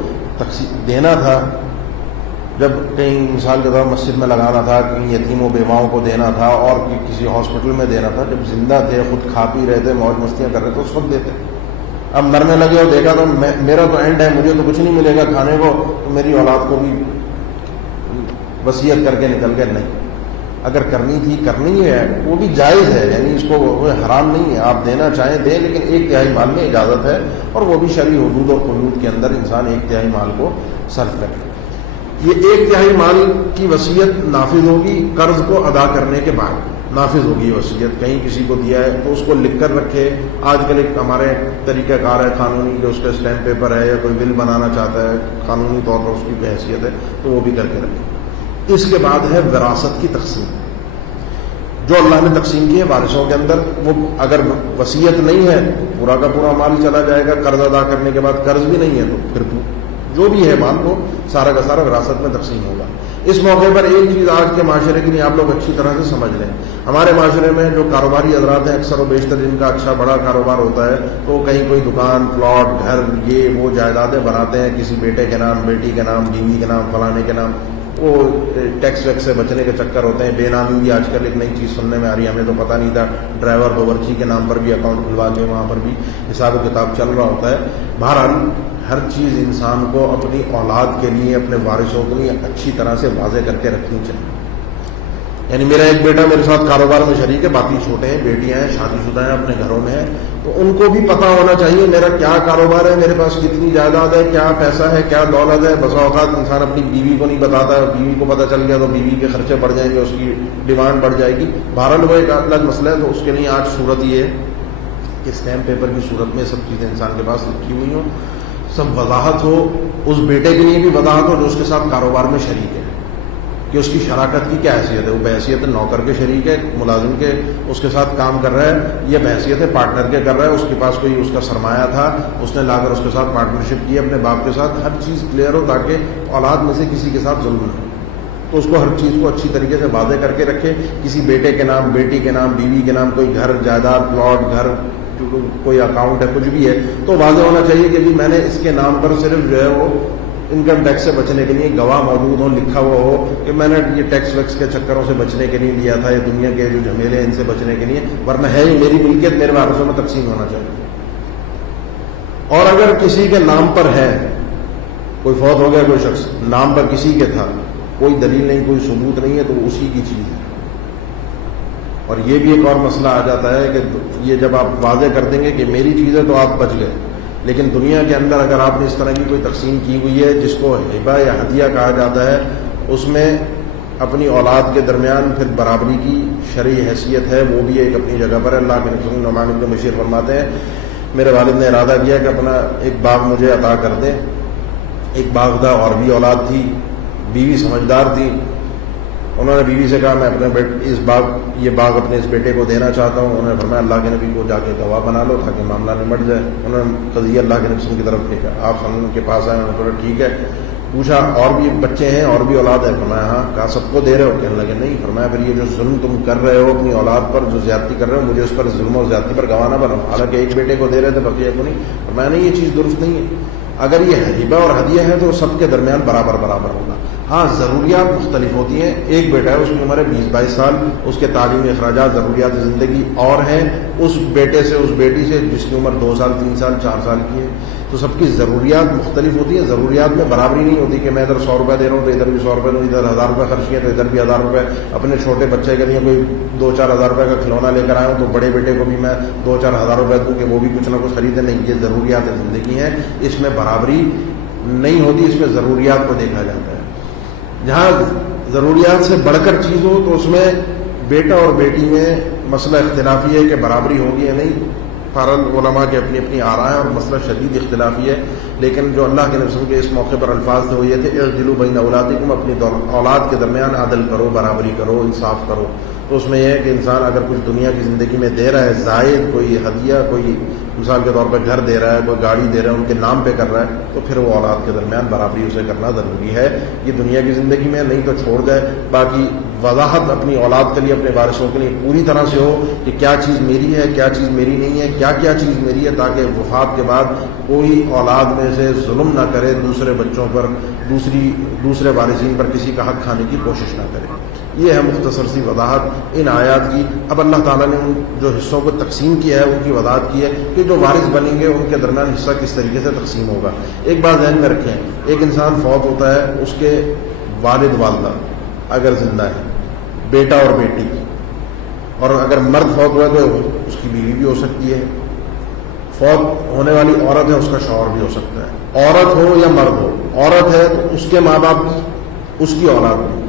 دینا تھا جب کہیں مثال کے طور مسجد میں لگانا تھا، کہیں یتیموں بیواؤں کو دینا تھا، اور کسی ہاسپٹل میں دینا تھا، جب زندہ تھے خود کھا پی رہے تھے، موج مستیاں کر رہے تھے، اس وقت دیتے۔ اب مرنے لگے اور دیکھا تو میرا تو اینڈ ہے، مجھے تو کچھ نہیں ملے گا کھانے کو، تو میری اولاد کو بھی وصیت کر کے نکل گئے، نہیں، اگر کرنی تھی کرنی ہے وہ بھی جائز ہے، یعنی اس کو حرام نہیں ہے، آپ دینا چاہیں دیں، لیکن 1/3 مال میں اجازت ہے، اور وہ بھی شرعی حدود اور قیود کے اندر انسان 1/3 مال کو صرف کرے۔ یہ 1/3 مال کی وصیت نافذ ہوگی قرض کو ادا کرنے کے بعد، نافذ ہوگی وصیت۔ کہیں کسی کو دیا ہے تو اس کو لکھ کر رکھے، آج کل ایک ہمارے طریقہ کار ہے قانونی کہ اس کا اسٹیمپ پیپر ہے، یا کوئی بل بنانا چاہتا ہے قانونی طور پر اس کی حیثیت ہے تو وہ بھی کر کے رکھے۔ اس کے بعد ہے وراثت کی تقسیم، جو اللہ نے تقسیم کی ہے وارثوں کے اندر، وہ اگر وصیت نہیں ہے پورا کا پورا مال چلا جائے گا، قرض ادا کرنے کے بعد قرض بھی نہیں ہے تو پھر جو بھی ہے مال کو سارا کا سارا وراثت میں تقسیم ہوگا۔ اس موقع پر ایک چیز آج کے معاشرے کے لیے آپ لوگ اچھی طرح سے سمجھ لیں، ہمارے معاشرے میں جو کاروباری حضرات ہیں اکثر و بیشتر جن کا اچھا بڑا کاروبار ہوتا ہے تو وہ کہیں کوئی دکان، پلاٹ، گھر، یہ وہ جائیدادیں بناتے ہیں کسی بیٹے کے نام، بیٹی کے نام، بیوی کے نام، فلانے کے نام، وہ ٹیکس ویکس سے بچنے کے چکر ہوتے ہیں۔ بے نامی بھی آج کل ایک نئی چیز سننے میں آ رہی ہے، ہمیں تو پتہ نہیں تھا، ڈرائیور باورچی کے نام پر بھی اکاؤنٹ کھلوا کے وہاں پر بھی حساب و کتاب چل رہا ہوتا ہے۔ بہرحال ہر چیز انسان کو اپنی اولاد کے لیے، اپنے وارثوں کے لیے اچھی طرح سے واضح کر کے رکھنی چاہیے۔ یعنی میرا ایک بیٹا میرے ساتھ کاروبار میں شریک ہے، باقی چھوٹے ہیں، بیٹیاں ہیں، شادی شدہ ہیں، اپنے گھروں میں ہیں، تو ان کو بھی پتہ ہونا چاہیے میرا کیا کاروبار ہے، میرے پاس کتنی جائیداد ہے، کیا پیسہ ہے، کیا دولت ہے۔ بسا اوقات انسان اپنی بیوی کو نہیں بتاتا ہے، بیوی کو پتہ چل گیا تو بیوی کے خرچے بڑھ جائیں گے، اس کی ڈیمانڈ بڑھ جائے گی۔ بہرحال وہ ایک الگ مسئلہ ہے۔ تو اس کے لیے آج صورت یہ ہے کہ اسٹیمپ پیپر کی صورت میں سب چیزیں انسان کے پاس لکھی ہوئی ہوں، سب وضاحت ہو، اس بیٹے کے لیے بھی وضاحت ہو جو اس کے ساتھ کاروبار میں شریک ہے، کہ اس کی شراکت کی کیا حیثیت ہے۔ وہ بحیثیت نوکر کے شریک ہے، ملازم کے، اس کے ساتھ کام کر رہا ہے، یا بحیثیت پارٹنر کے کر رہا ہے، اس کے پاس کوئی اس کا سرمایہ تھا، اس نے لا کر اس کے ساتھ پارٹنرشپ کی اپنے باپ کے ساتھ۔ ہر چیز کلیئر ہو تاکہ اولاد میں سے کسی کے ساتھ ظلم نہ ہو۔ تو اس کو ہر چیز کو اچھی طریقے سے واضح کر کے رکھے، کسی بیٹے کے نام، بیٹی کے نام، بیوی کے نام کوئی گھر، جائیداد، پلاٹ، گھر، کوئی اکاؤنٹ ہے، کچھ بھی ہے، تو واضح ہونا چاہیے کہ جی میں نے اس کے نام پر صرف جو ہے وہ انکم ٹیکس سے بچنے کے لیے گواہ موجود ہو، لکھا ہوا ہو کہ میں نے یہ ٹیکس ویکس کے چکروں سے بچنے کے لیے لیا تھا، یہ دنیا کے جو جھمیلے ہیں ان سے بچنے کے لیے، ورنہ ہے یہ میری ملکیت، میرے وارثوں میں تقسیم ہونا چاہیے۔ اور اگر کسی کے نام پر ہے، کوئی فوت ہو گیا، کوئی شخص نام پر کسی کے تھا، کوئی دلیل نہیں، کوئی ثبوت نہیں ہے، تو اسی کی چیز ہے۔ اور یہ بھی ایک اور مسئلہ آ جاتا ہے کہ یہ جب آپ واضح کر دیں گے کہ میری چیز ہے تو آپ بچ گئے، لیکن دنیا کے اندر اگر آپ نے اس طرح کی کوئی تقسیم کی ہوئی ہے جس کو ہبہ یا ہدیہ کہا جاتا ہے، اس میں اپنی اولاد کے درمیان پھر برابری کی شرعی حیثیت ہے، وہ بھی ایک اپنی جگہ پر ہے۔ اللہ کے نبی نعمان بن بشیر فرماتے ہیں میرے والد نے ارادہ کیا کہ اپنا ایک باغ مجھے عطا کر دیں۔ ایک باغ تھا اور بھی اولاد تھی، بیوی سمجھدار تھی، انہوں نے بیوی سے کہا میں اپنے یہ باغ اپنے اس بیٹے کو دینا چاہتا ہوں۔ انہوں نے فرمایا اللہ کے نبی کو جا کے گواہ بنا لو تاکہ معاملہ نمٹ جائے۔ انہوں نے قضیہ اللہ کے نبی کی طرف پھینکا، آپ ان کے پاس آئے، انہوں نے کہا ٹھیک ہے، پوچھا اور بھی بچے ہیں اور بھی اولاد ہے؟ فرمایا ہاں۔ کہا سب کو دے رہے ہو؟ کہنے لگے نہیں۔ فرمایا پھر یہ جو ظلم تم کر رہے ہو اپنی اولاد پر، جو زیادتی کر رہے ہو، مجھے اس پر ظلم اور زیادتی پر گواہ نہ بناؤ، حالانکہ ایک بیٹے کو دے رہے تھے بقیہ کو نہیں۔ فرمایا نہیں، یہ چیز درست نہیں ہے، اگر یہ ہبہ اور ہدیہ ہے تو سب کے درمیان برابر ہوگا۔ ہاں ضروریات مختلف ہوتی ہیں، ایک بیٹا ہے اس کی عمر ہے 20-22 سال، اس کے تعلیمی اخراجات، ضروریات زندگی اور ہیں اس بیٹے سے، اس بیٹی سے جس کی عمر 2 سال 3 سال 4 سال کی ہے، تو سب کی ضروریات مختلف ہوتی ہیں۔ ضروریات میں برابری نہیں ہوتی کہ میں ادھر 100 روپے دے رہا ہوں تو ادھر بھی 100 روپے دوں، ادھر 1000 روپے خرچ کیے تو ادھر بھی 1000 روپے، اپنے چھوٹے بچے کے لیے کوئی 2-4 ہزار روپے کا کھلونا لے کر آیا ہوں تو بڑے بیٹے کو بھی میں 2-4 ہزار روپے دوں کہ وہ بھی کچھ نہ کچھ خریدے، نہیں، یہ ضروریات زندگی ہیں، اس میں برابری نہیں ہوتی، اس میں ضروریات کو دیکھا جاتا ہے۔ جہاں ضروریات سے بڑھ کر چیز ہو تو اس میں بیٹا اور بیٹی میں مسئلہ اختلافی ہے کہ برابری ہوگی یا نہیں۔ بہرحال علماء کے اپنی اپنی آراء ہیں اور مسئلہ شدید اختلافی ہے، لیکن جو اللہ کے نبی کے اس موقع پر الفاظ تھے وہ یہ تھے اعدلوا بین اولادکم، اپنی اولاد کے درمیان عدل کرو، برابری کرو، انصاف کرو۔ تو اس میں یہ ہے کہ انسان اگر کچھ دنیا کی زندگی میں دے رہا ہے زائد، کوئی ہدیہ، کوئی مثال کے طور پر گھر دے رہا ہے، کوئی گاڑی دے رہا ہے، ان کے نام پہ کر رہا ہے، تو پھر وہ اولاد کے درمیان برابری اسے کرنا ضروری ہے۔ یہ دنیا کی زندگی میں، نہیں تو چھوڑ جائے۔ باقی وضاحت اپنی اولاد کے لیے، اپنے وارثوں کے لیے پوری طرح سے ہو کہ کیا چیز میری ہے، کیا چیز میری نہیں ہے، کیا کیا چیز میری ہے، تاکہ وفات کے بعد کوئی اولاد میں سے ظلم نہ کرے، دوسرے بچوں پر، دوسرے وارثین پر کسی کا حق کھانے کی کوشش نہ کرے۔ یہ ہے مختصر سی وضاحت ان آیات کی۔ اب اللہ تعالیٰ نے ان جو حصوں کو تقسیم کیا ہے ان کی وضاحت کی ہے کہ جو وارث بنیں گے ان کے درمیان حصہ کس طریقے سے تقسیم ہوگا۔ ایک بات ذہن میں رکھیں، ایک انسان فوت ہوتا ہے، اس کے والد والدہ اگر زندہ ہے، بیٹا اور بیٹی، اور اگر مرد فوت ہوا تو اس کی بیوی بھی ہو سکتی ہے، فوت ہونے والی عورت ہے اس کا شوہر بھی ہو سکتا ہے، عورت ہو یا مرد ہو، عورت ہے تو اس کے ماں باپ بھی، اس کی اولاد بھی،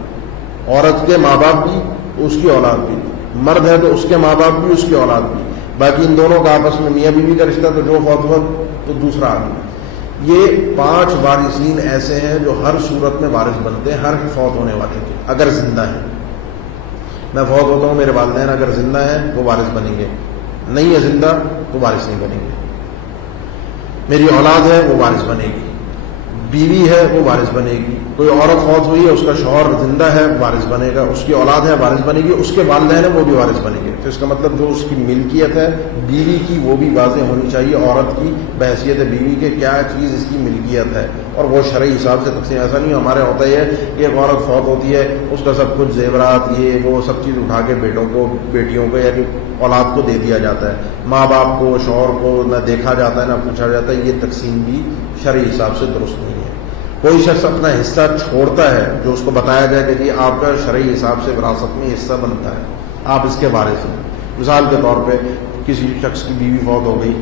عورت کے ماں باپ بھی، اس کی اولاد بھی، مرد ہے تو اس کے ماں باپ بھی، اس کی اولاد بھی، باقی ان دونوں کا آپس میں میاں بیوی کا رشتہ، تو جو فوت ہوا تو دوسرا آدمی۔ یہ 5 وارثین ایسے ہیں جو ہر صورت میں وارث بنتے ہیں ہر فوت ہونے والے کے، اگر زندہ ہیں۔ میں فوت ہوتا ہوں، میرے والدین اگر زندہ ہیں وہ وارث بنیں گے، نہیں ہے زندہ تو وارث نہیں بنیں گے۔ میری اولاد ہے وہ وارث بنے گی، بیوی ہے وہ وارث بنے گی، کوئی عورت فوت ہوئی ہے اس کا شوہر زندہ ہے وارث بنے گا، اس کی اولاد ہے وارث بنے گی، اس کے والدین ہیں وہ بھی وارث بنے گے۔ تو اس کا مطلب جو اس کی ملکیت ہے بیوی کی وہ بھی واضح ہونی چاہیے، عورت کی بحیثیت بیوی کے کیا چیز اس کی ملکیت ہے، اور وہ شرعی حساب سے تقسیم۔ ایسا نہیں ہمارے ہوتا ہے کہ ایک عورت فوت ہوتی ہے اس کا سب کچھ زیورات یہ وہ سب چیز اٹھا کے بیٹوں کو بیٹیوں کو یعنی اولاد کو دے دیا جاتا ہے، ماں باپ کو شوہر کو نہ دیکھا جاتا ہے نہ پوچھا جاتا ہے۔ یہ تقسیم بھی شرعی حساب سے درست نہیں ہے۔ کوئی شخص اپنا حصہ چھوڑتا ہے جو اس کو بتایا جائے کہ جی آپ کا شرعی حساب سے وراثت میں حصہ بنتا ہے، آپ اس کے وارث ہیں. مثال کے طور پہ کسی شخص کی بیوی فوت ہو گئی،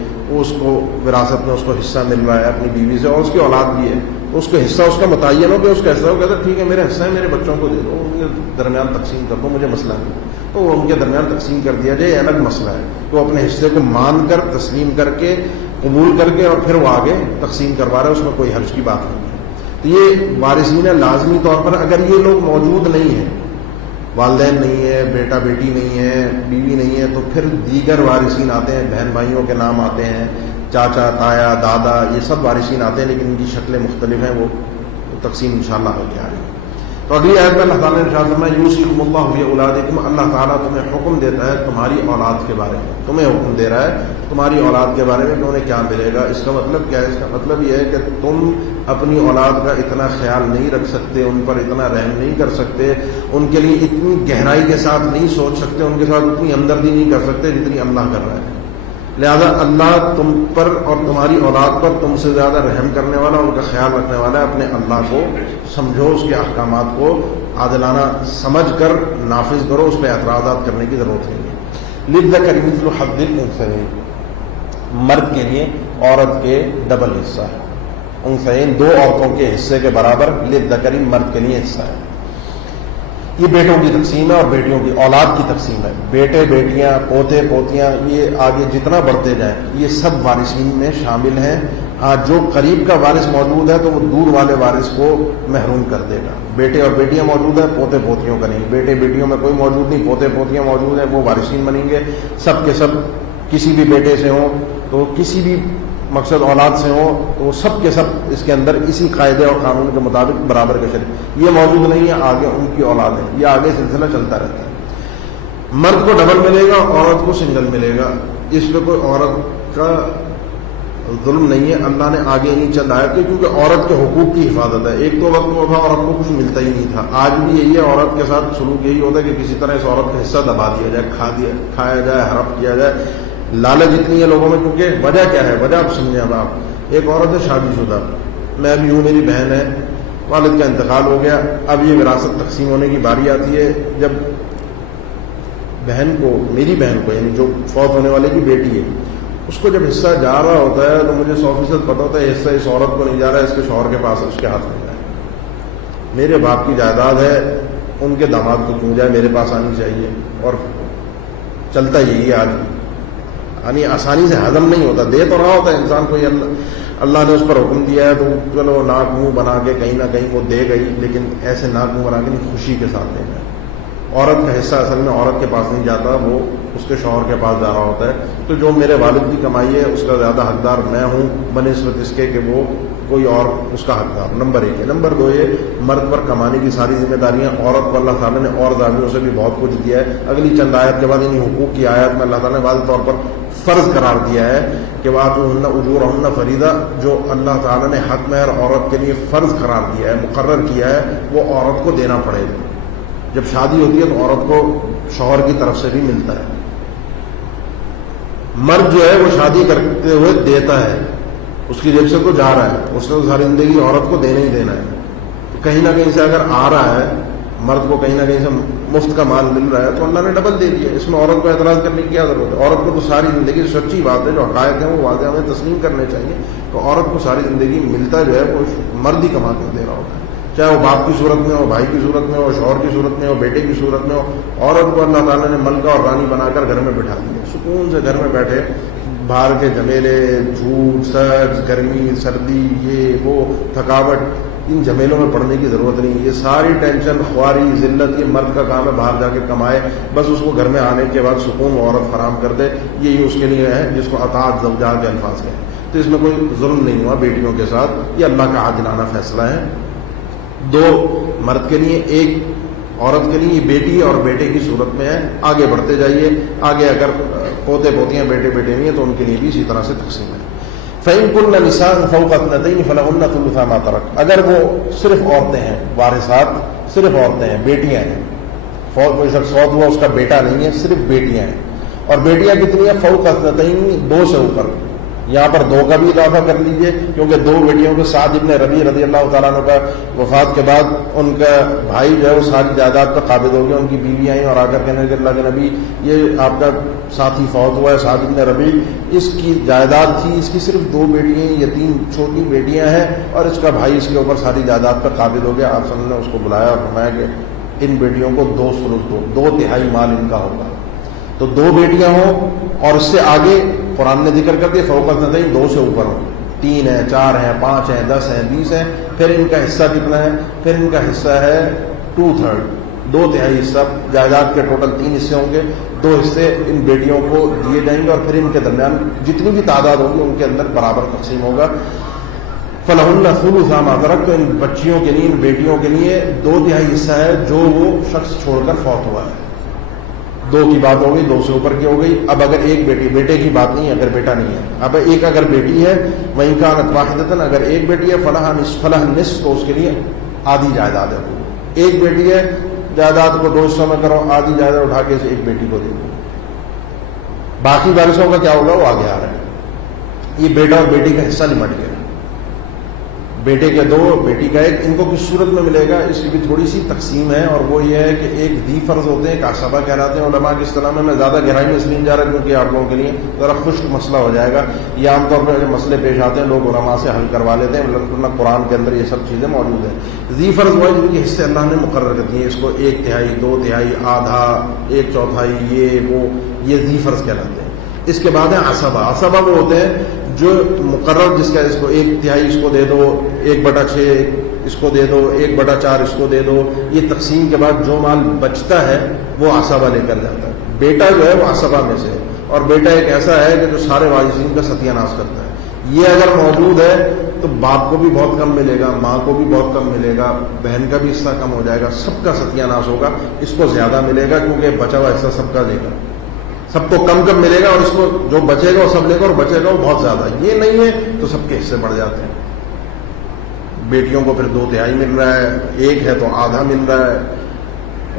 اس کو وراثت میں اس کو حصہ مل رہا ہے اپنی بیوی سے، اور اس کی اولاد بھی ہے، تو اس کا حصہ اس کا متعین ہو کہ اس کا حصہ ہو، کہتا ہے ٹھیک ہے میرا حصہ ہے، میرے بچوں کو دے دو، ان کے درمیان تقسیم کر دو، مجھے مسئلہ نہیں. تو ان کے درمیان تقسیم کر دیا جائے، یہ الگ مسئلہ ہے. تو اپنے حصے کو مان کر تسلیم کر کے قبول کر کے اور پھر وہ آگے تقسیم کروا رہا ہے، اس میں کوئی حرج کی بات نہیں ہے. تو یہ وارثین لازمی طور پر اگر یہ لوگ موجود نہیں ہیں، والدین نہیں ہے، بیٹا بیٹی نہیں ہے، بیوی نہیں ہے، تو پھر دیگر وارثین آتے ہیں، بہن بھائیوں کے نام آتے ہیں، چاچا تایا دادا، یہ سب وارثین آتے ہیں، لیکن ان کی شکلیں مختلف ہیں، وہ تقسیم انشاءاللہ ہو کے آئے. تو اگلی آیت میں اللہ تعالیٰ نے ارشاد فرمایا یوصیکم اللہ فی اولادکم، اللہ تعالیٰ تمہیں حکم دیتا ہے تمہاری اولاد کے بارے میں، تمہیں حکم دے رہا ہے تمہاری اولاد کے بارے میں کہ انہیں کیا ملے گا. اس کا مطلب کیا ہے؟ اس کا مطلب یہ ہے کہ تم اپنی اولاد کا اتنا خیال نہیں رکھ سکتے، ان پر اتنا رحم نہیں کر سکتے، ان کے لیے اتنی گہرائی کے ساتھ نہیں سوچ سکتے، ان کے ساتھ اتنی ہمدردی نہیں کر سکتے جتنی اللہ کر رہا ہے. لہذا اللہ تم پر اور تمہاری اولاد پر تم سے زیادہ رحم کرنے والا، ان کا خیال رکھنے والا ہے. اپنے اللہ کو سمجھو، اس کے احکامات کو عادلانہ سمجھ کر نافذ کرو، اس پہ اعتراضات کرنے کی ضرورت نہیں ہے. للذکر مثل حظ الانثیین، مرد کے لیے عورت کے ڈبل حصہ ہے. انثیین دو عورتوں کے حصے کے برابر، للذکر مرد کے لیے حصہ ہے. یہ بیٹوں کی تقسیم ہے اور بیٹیوں کی اولاد کی تقسیم ہے. بیٹے بیٹیاں پوتے پوتیاں یہ آگے جتنا بڑھتے جائیں یہ سب وارثین میں شامل ہیں. ہاں جو قریب کا وارث موجود ہے تو وہ دور والے وارث کو محروم کر دے گا. بیٹے اور بیٹیاں موجود ہیں، پوتے پوتیوں کا نہیں. بیٹے بیٹیوں میں کوئی موجود نہیں، پوتے پوتیاں موجود ہیں، وہ وارثین بنیں گے. سب کے سب کسی بھی بیٹے سے ہوں تو کسی بھی مقصد اولاد سے ہوں تو وہ سب کے سب اس کے اندر اسی قاعدے اور قانون کے مطابق برابر کے شریک. یہ موجود نہیں ہے، آگے ان کی اولاد ہے، یہ آگے سلسلہ چلتا رہتا ہے. مرد کو ڈبل ملے گا، عورت کو سنگل ملے گا. اس پہ کوئی عورت کا ظلم نہیں ہے. اللہ نے آگے نہیں چل رہا ہے کیونکہ عورت کے حقوق کی حفاظت ہے. ایک تو وقت وہ تھا عورت کو کچھ ملتا ہی نہیں تھا، آج بھی یہی ہے. عورت کے ساتھ سلوک یہی ہوتا ہے کہ کسی طرح اس عورت کا حصہ دبا دیا جائے، کھایا جائے، ہڑپ کیا جائے. لالچ اتنی ہے لوگوں میں، کیونکہ وجہ کیا ہے؟ وجہ آپ سمجھیں. اب آپ ایک عورت ہے شادی شدہ، میں بھی ہوں، میری بہن ہے، والد کا انتقال ہو گیا، اب یہ وراثت تقسیم ہونے کی باری آتی ہے. جب بہن کو، میری بہن کو، یعنی جو فوت ہونے والے کی بیٹی ہے، اس کو جب حصہ جا رہا ہوتا ہے تو مجھے 100% پتا ہوتا ہے حصہ اس عورت کو نہیں جا رہا ہے، اس کے شوہر کے پاس ہے، اس کے ہاتھ میں جائے. میرے باپ کی جائیداد ہے، ان کے داماد کو کیوں جائے، میرے پاس آنی چاہیے. اور چلتا یہی ہے آج، یعنی آسانی سے ہضم نہیں ہوتا. دے تو رہا ہوتا ہے انسان کو، اللہ نے اس پر حکم دیا ہے تو چلو ناک منہ بنا کے کہیں نہ کہیں وہ دے گئی، لیکن ایسے ناک منہ بنا کے نہیں، خوشی کے ساتھ دے گا. عورت کا حصہ اصل میں عورت کے پاس نہیں جاتا، وہ اس کے شوہر کے پاس جا رہا ہوتا ہے. تو جو میرے والد کی کمائی ہے اس کا زیادہ حقدار میں ہوں بنسبت اس کے کہ وہ کوئی اور اس کا حقدار. نمبر 1 ہے. نمبر 2 یہ مرد پر کمانے کی ساری ذمہ داریاں، عورت کو اللہ تعالیٰ نے اور زاویوں سے بھی بہت کچھ دیا ہے. اگلی چند آیت کے بعد انہیں حقوق کی آیت میں اللہ تعالیٰ نے واضح طور پر فرض قرار دیا ہے کہ وآتوہن اجورہن فریضہ، جو اللہ تعالیٰ نے حق مہر عورت کے لیے فرض قرار دیا ہے، مقرر کیا ہے، وہ عورت کو دینا پڑے گا. جب شادی ہوتی ہے تو عورت کو شوہر کی طرف سے بھی ملتا ہے. مرد جو ہے وہ شادی کرتے ہوئے دیتا ہے، اس کی جیب سے تو جا رہا ہے، اس نے تو ساری زندگی عورت کو دینا ہی دینا ہے. تو کہیں نہ کہیں سے اگر آ رہا ہے مرد کو، کہیں نہ کہیں سے مفت کا مال مل رہا ہے تو اللہ نے ڈبل دے دیا. اس میں عورت کو اعتراض کرنے کی کیا ضرورت ہے؟ عورت کو تو ساری زندگی، سچی بات ہے، جو حقائق ہیں وہ واضح ہمیں تسلیم کرنے چاہیے. تو عورت کو ساری زندگی ملتا جو ہے وہ مرد ہی کما کر دے رہا ہوتا ہے، چاہے وہ باپ کی صورت میں ہو، بھائی کی صورت میں ہو، شوہر کی صورت میں ہو، بیٹے کی صورت میں ہو. عورت کو اللہ تعالیٰ نے ملکہ اور رانی بنا کر گھر میں بٹھا دیا. سکون سے گھر میں بیٹھے، باہر کے جھمیلے، جھوٹ سچ، گرمی سردی، یہ وہ تھکاوٹ، ان جھمیلوں میں پڑنے کی ضرورت نہیں. یہ ساری ٹینشن، خواری، ذلت یہ مرد کا کام ہے، باہر جا کے کمائے، بس اس کو گھر میں آنے کے بعد سکون عورت فراہم کر دے. یہی اس کے لیے ہے جس کو اطاعت زوجات کے الفاظ کہیں. تو اس میں کوئی ظلم نہیں ہوا بیٹیوں کے ساتھ، یہ اللہ کا عادلانہ فیصلہ ہے. 2 مرد کے لیے، 1 عورت کے لیے. یہ بیٹی اور بیٹے کی صورت میں ہے. آگے بڑھتے جائیے، آگے اگر پوتے پوتیاں بیٹے بیٹے نہیں ہیں تو ان کے لیے بھی اسی طرح سے تقسیم ہے. فَإِن كُنَّ نِسَاءً فَوْقَ اثْنَتَيْنِ فَلَهُنَّ ثُلُثَا مَا تَرَكَ. اگر وہ صرف عورتیں ہیں، وارثات صرف عورتیں ہیں، بیٹیاں ہیں، کوئی شخص فوت ہوا اس کا بیٹا نہیں ہے، صرف بیٹیاں ہیں، اور بیٹیاں کتنی ہیں؟ فوق اثنتین، 2 سے اوپر، یہاں پر 2 کا بھی اضافہ کر لیجئے، کیونکہ 2 بیٹیوں کے سعد ابن ربیع رضی اللہ تعالیٰ عنہ کا وفات کے بعد ان کا بھائی جو ہے وہ ساری جائیداد پر قابض ہو گیا. ان کی بیوی آئیں اور آ کر کہنے کہ اللہ کے نبی یہ آپ کا ساتھی فوت ہوا ہے سعد ابن ربیع، اس کی جائیداد تھی، اس کی صرف 2 بیٹیاں، یہ 3 چھوٹی بیٹیاں ہیں اور اس کا بھائی اس کے اوپر ساری جائیداد پر قابض ہو گیا. آپ صلی اللہ علیہ وسلم نے اس کو بلایا اور فرمایا کہ ان بیٹیوں کو 2 ثلث دو، 2/3 مال ان کا ہوگا. تو 2 بیٹیاں ہوں اور اس سے آگے قرآن نے ذکر کر دیا فوق النصفین 2 سے اوپر ہوں، 3 ہیں، 4 ہیں، 5 ہیں، 10 ہیں، 20 ہیں. پھر ان کا حصہ کتنا ہے؟ پھر ان کا حصہ ہے 2/3، 2/3 حصہ. جائیداد کے ٹوٹل 3 حصے ہوں گے، 2 حصے ان بیٹیوں کو دیے جائیں گے اور پھر ان کے درمیان جتنی بھی تعداد ہوگی ان کے اندر برابر تقسیم ہوگا. فلہن ثلث ما ترک، تو ان بچیوں کے لیے، ان بیٹیوں کے لیے 2/3 حصہ ہے جو وہ شخص چھوڑ کر فوت ہوا ہے. 2 کی بات ہو گئی، 2 سے اوپر کی ہو گئی. اب اگر ایک بیٹی، بیٹے کی بات نہیں ہے، اگر بیٹا نہیں ہے، اب ایک اگر بیٹی ہے وہیں کانت واحدۃ، اگر ایک بیٹی ہے فلہا نصف، تو اس کے لیے آدھی جائیداد ہے. ایک بیٹی ہے، جائیداد کو 2 حصوں میں کرو، آدھی جائیداد اٹھا کے ایک بیٹی کو دے دو. باقی وارثوں کا کیا ہوگا وہ آگے آ رہا ہے. یہ بیٹا اور بیٹی کا حصہ نمٹ گیا، بیٹے کے 2، بیٹی کا 1. ان کو کس صورت میں ملے گا اس کی بھی تھوڑی سی تقسیم ہے، اور وہ یہ ہے کہ ایک ذی فرض ہوتے ہیں، ایک عصبہ کہلاتے ہیں علماء کی اصطلاح میں. زیادہ گہرائی میں اس لیے نہیں جا رہا کیونکہ آپ لوگوں کے لیے ذرا خشک مسئلہ ہو جائے گا. یہ عام طور پر جو مسئلے پیش آتے ہیں لوگ علماء سے حل کروا لیتے ہیں، ورنہ قرآن کے اندر یہ سب چیزیں موجود ہیں. ذی فرض وہ جن کے حصے اللہ نے مقرر کر دیے، اس کو 1/3، 2/3، آدھا، 1/4، یہ ذی فرض کہلاتے ہیں. اس کے بعد ہے عصبہ. عصبہ وہ ہوتے ہیں جو مقرر، جس کا اس کو 1/3 اس کو دے دو، 1/6 اس کو دے دو، 1/4 اس کو دے دو. یہ تقسیم کے بعد جو مال بچتا ہے وہ عصبہ لے کر جاتا ہے. بیٹا جو ہے وہ عصبہ میں سے ہے، اور بیٹا ایک ایسا ہے کہ جو سارے وارثین کا ستیہ ناش کرتا ہے. یہ اگر موجود ہے تو باپ کو بھی بہت کم ملے گا، ماں کو بھی بہت کم ملے گا، بہن کا بھی حصہ کم ہو جائے گا، سب کا ستیہ ناش ہوگا. اس کو زیادہ ملے گا کیونکہ بچا ہوا حصہ سب کا دے گا. سب کو کم کم ملے گا اور اس کو جو بچے گا وہ سب لے گا، اور بچے گا وہ بہت زیادہ. یہ نہیں ہے تو سب کے حصے بڑھ جاتے ہیں. بیٹیوں کو پھر 2/3 مل رہا ہے، 1 ہے تو آدھا مل رہا ہے.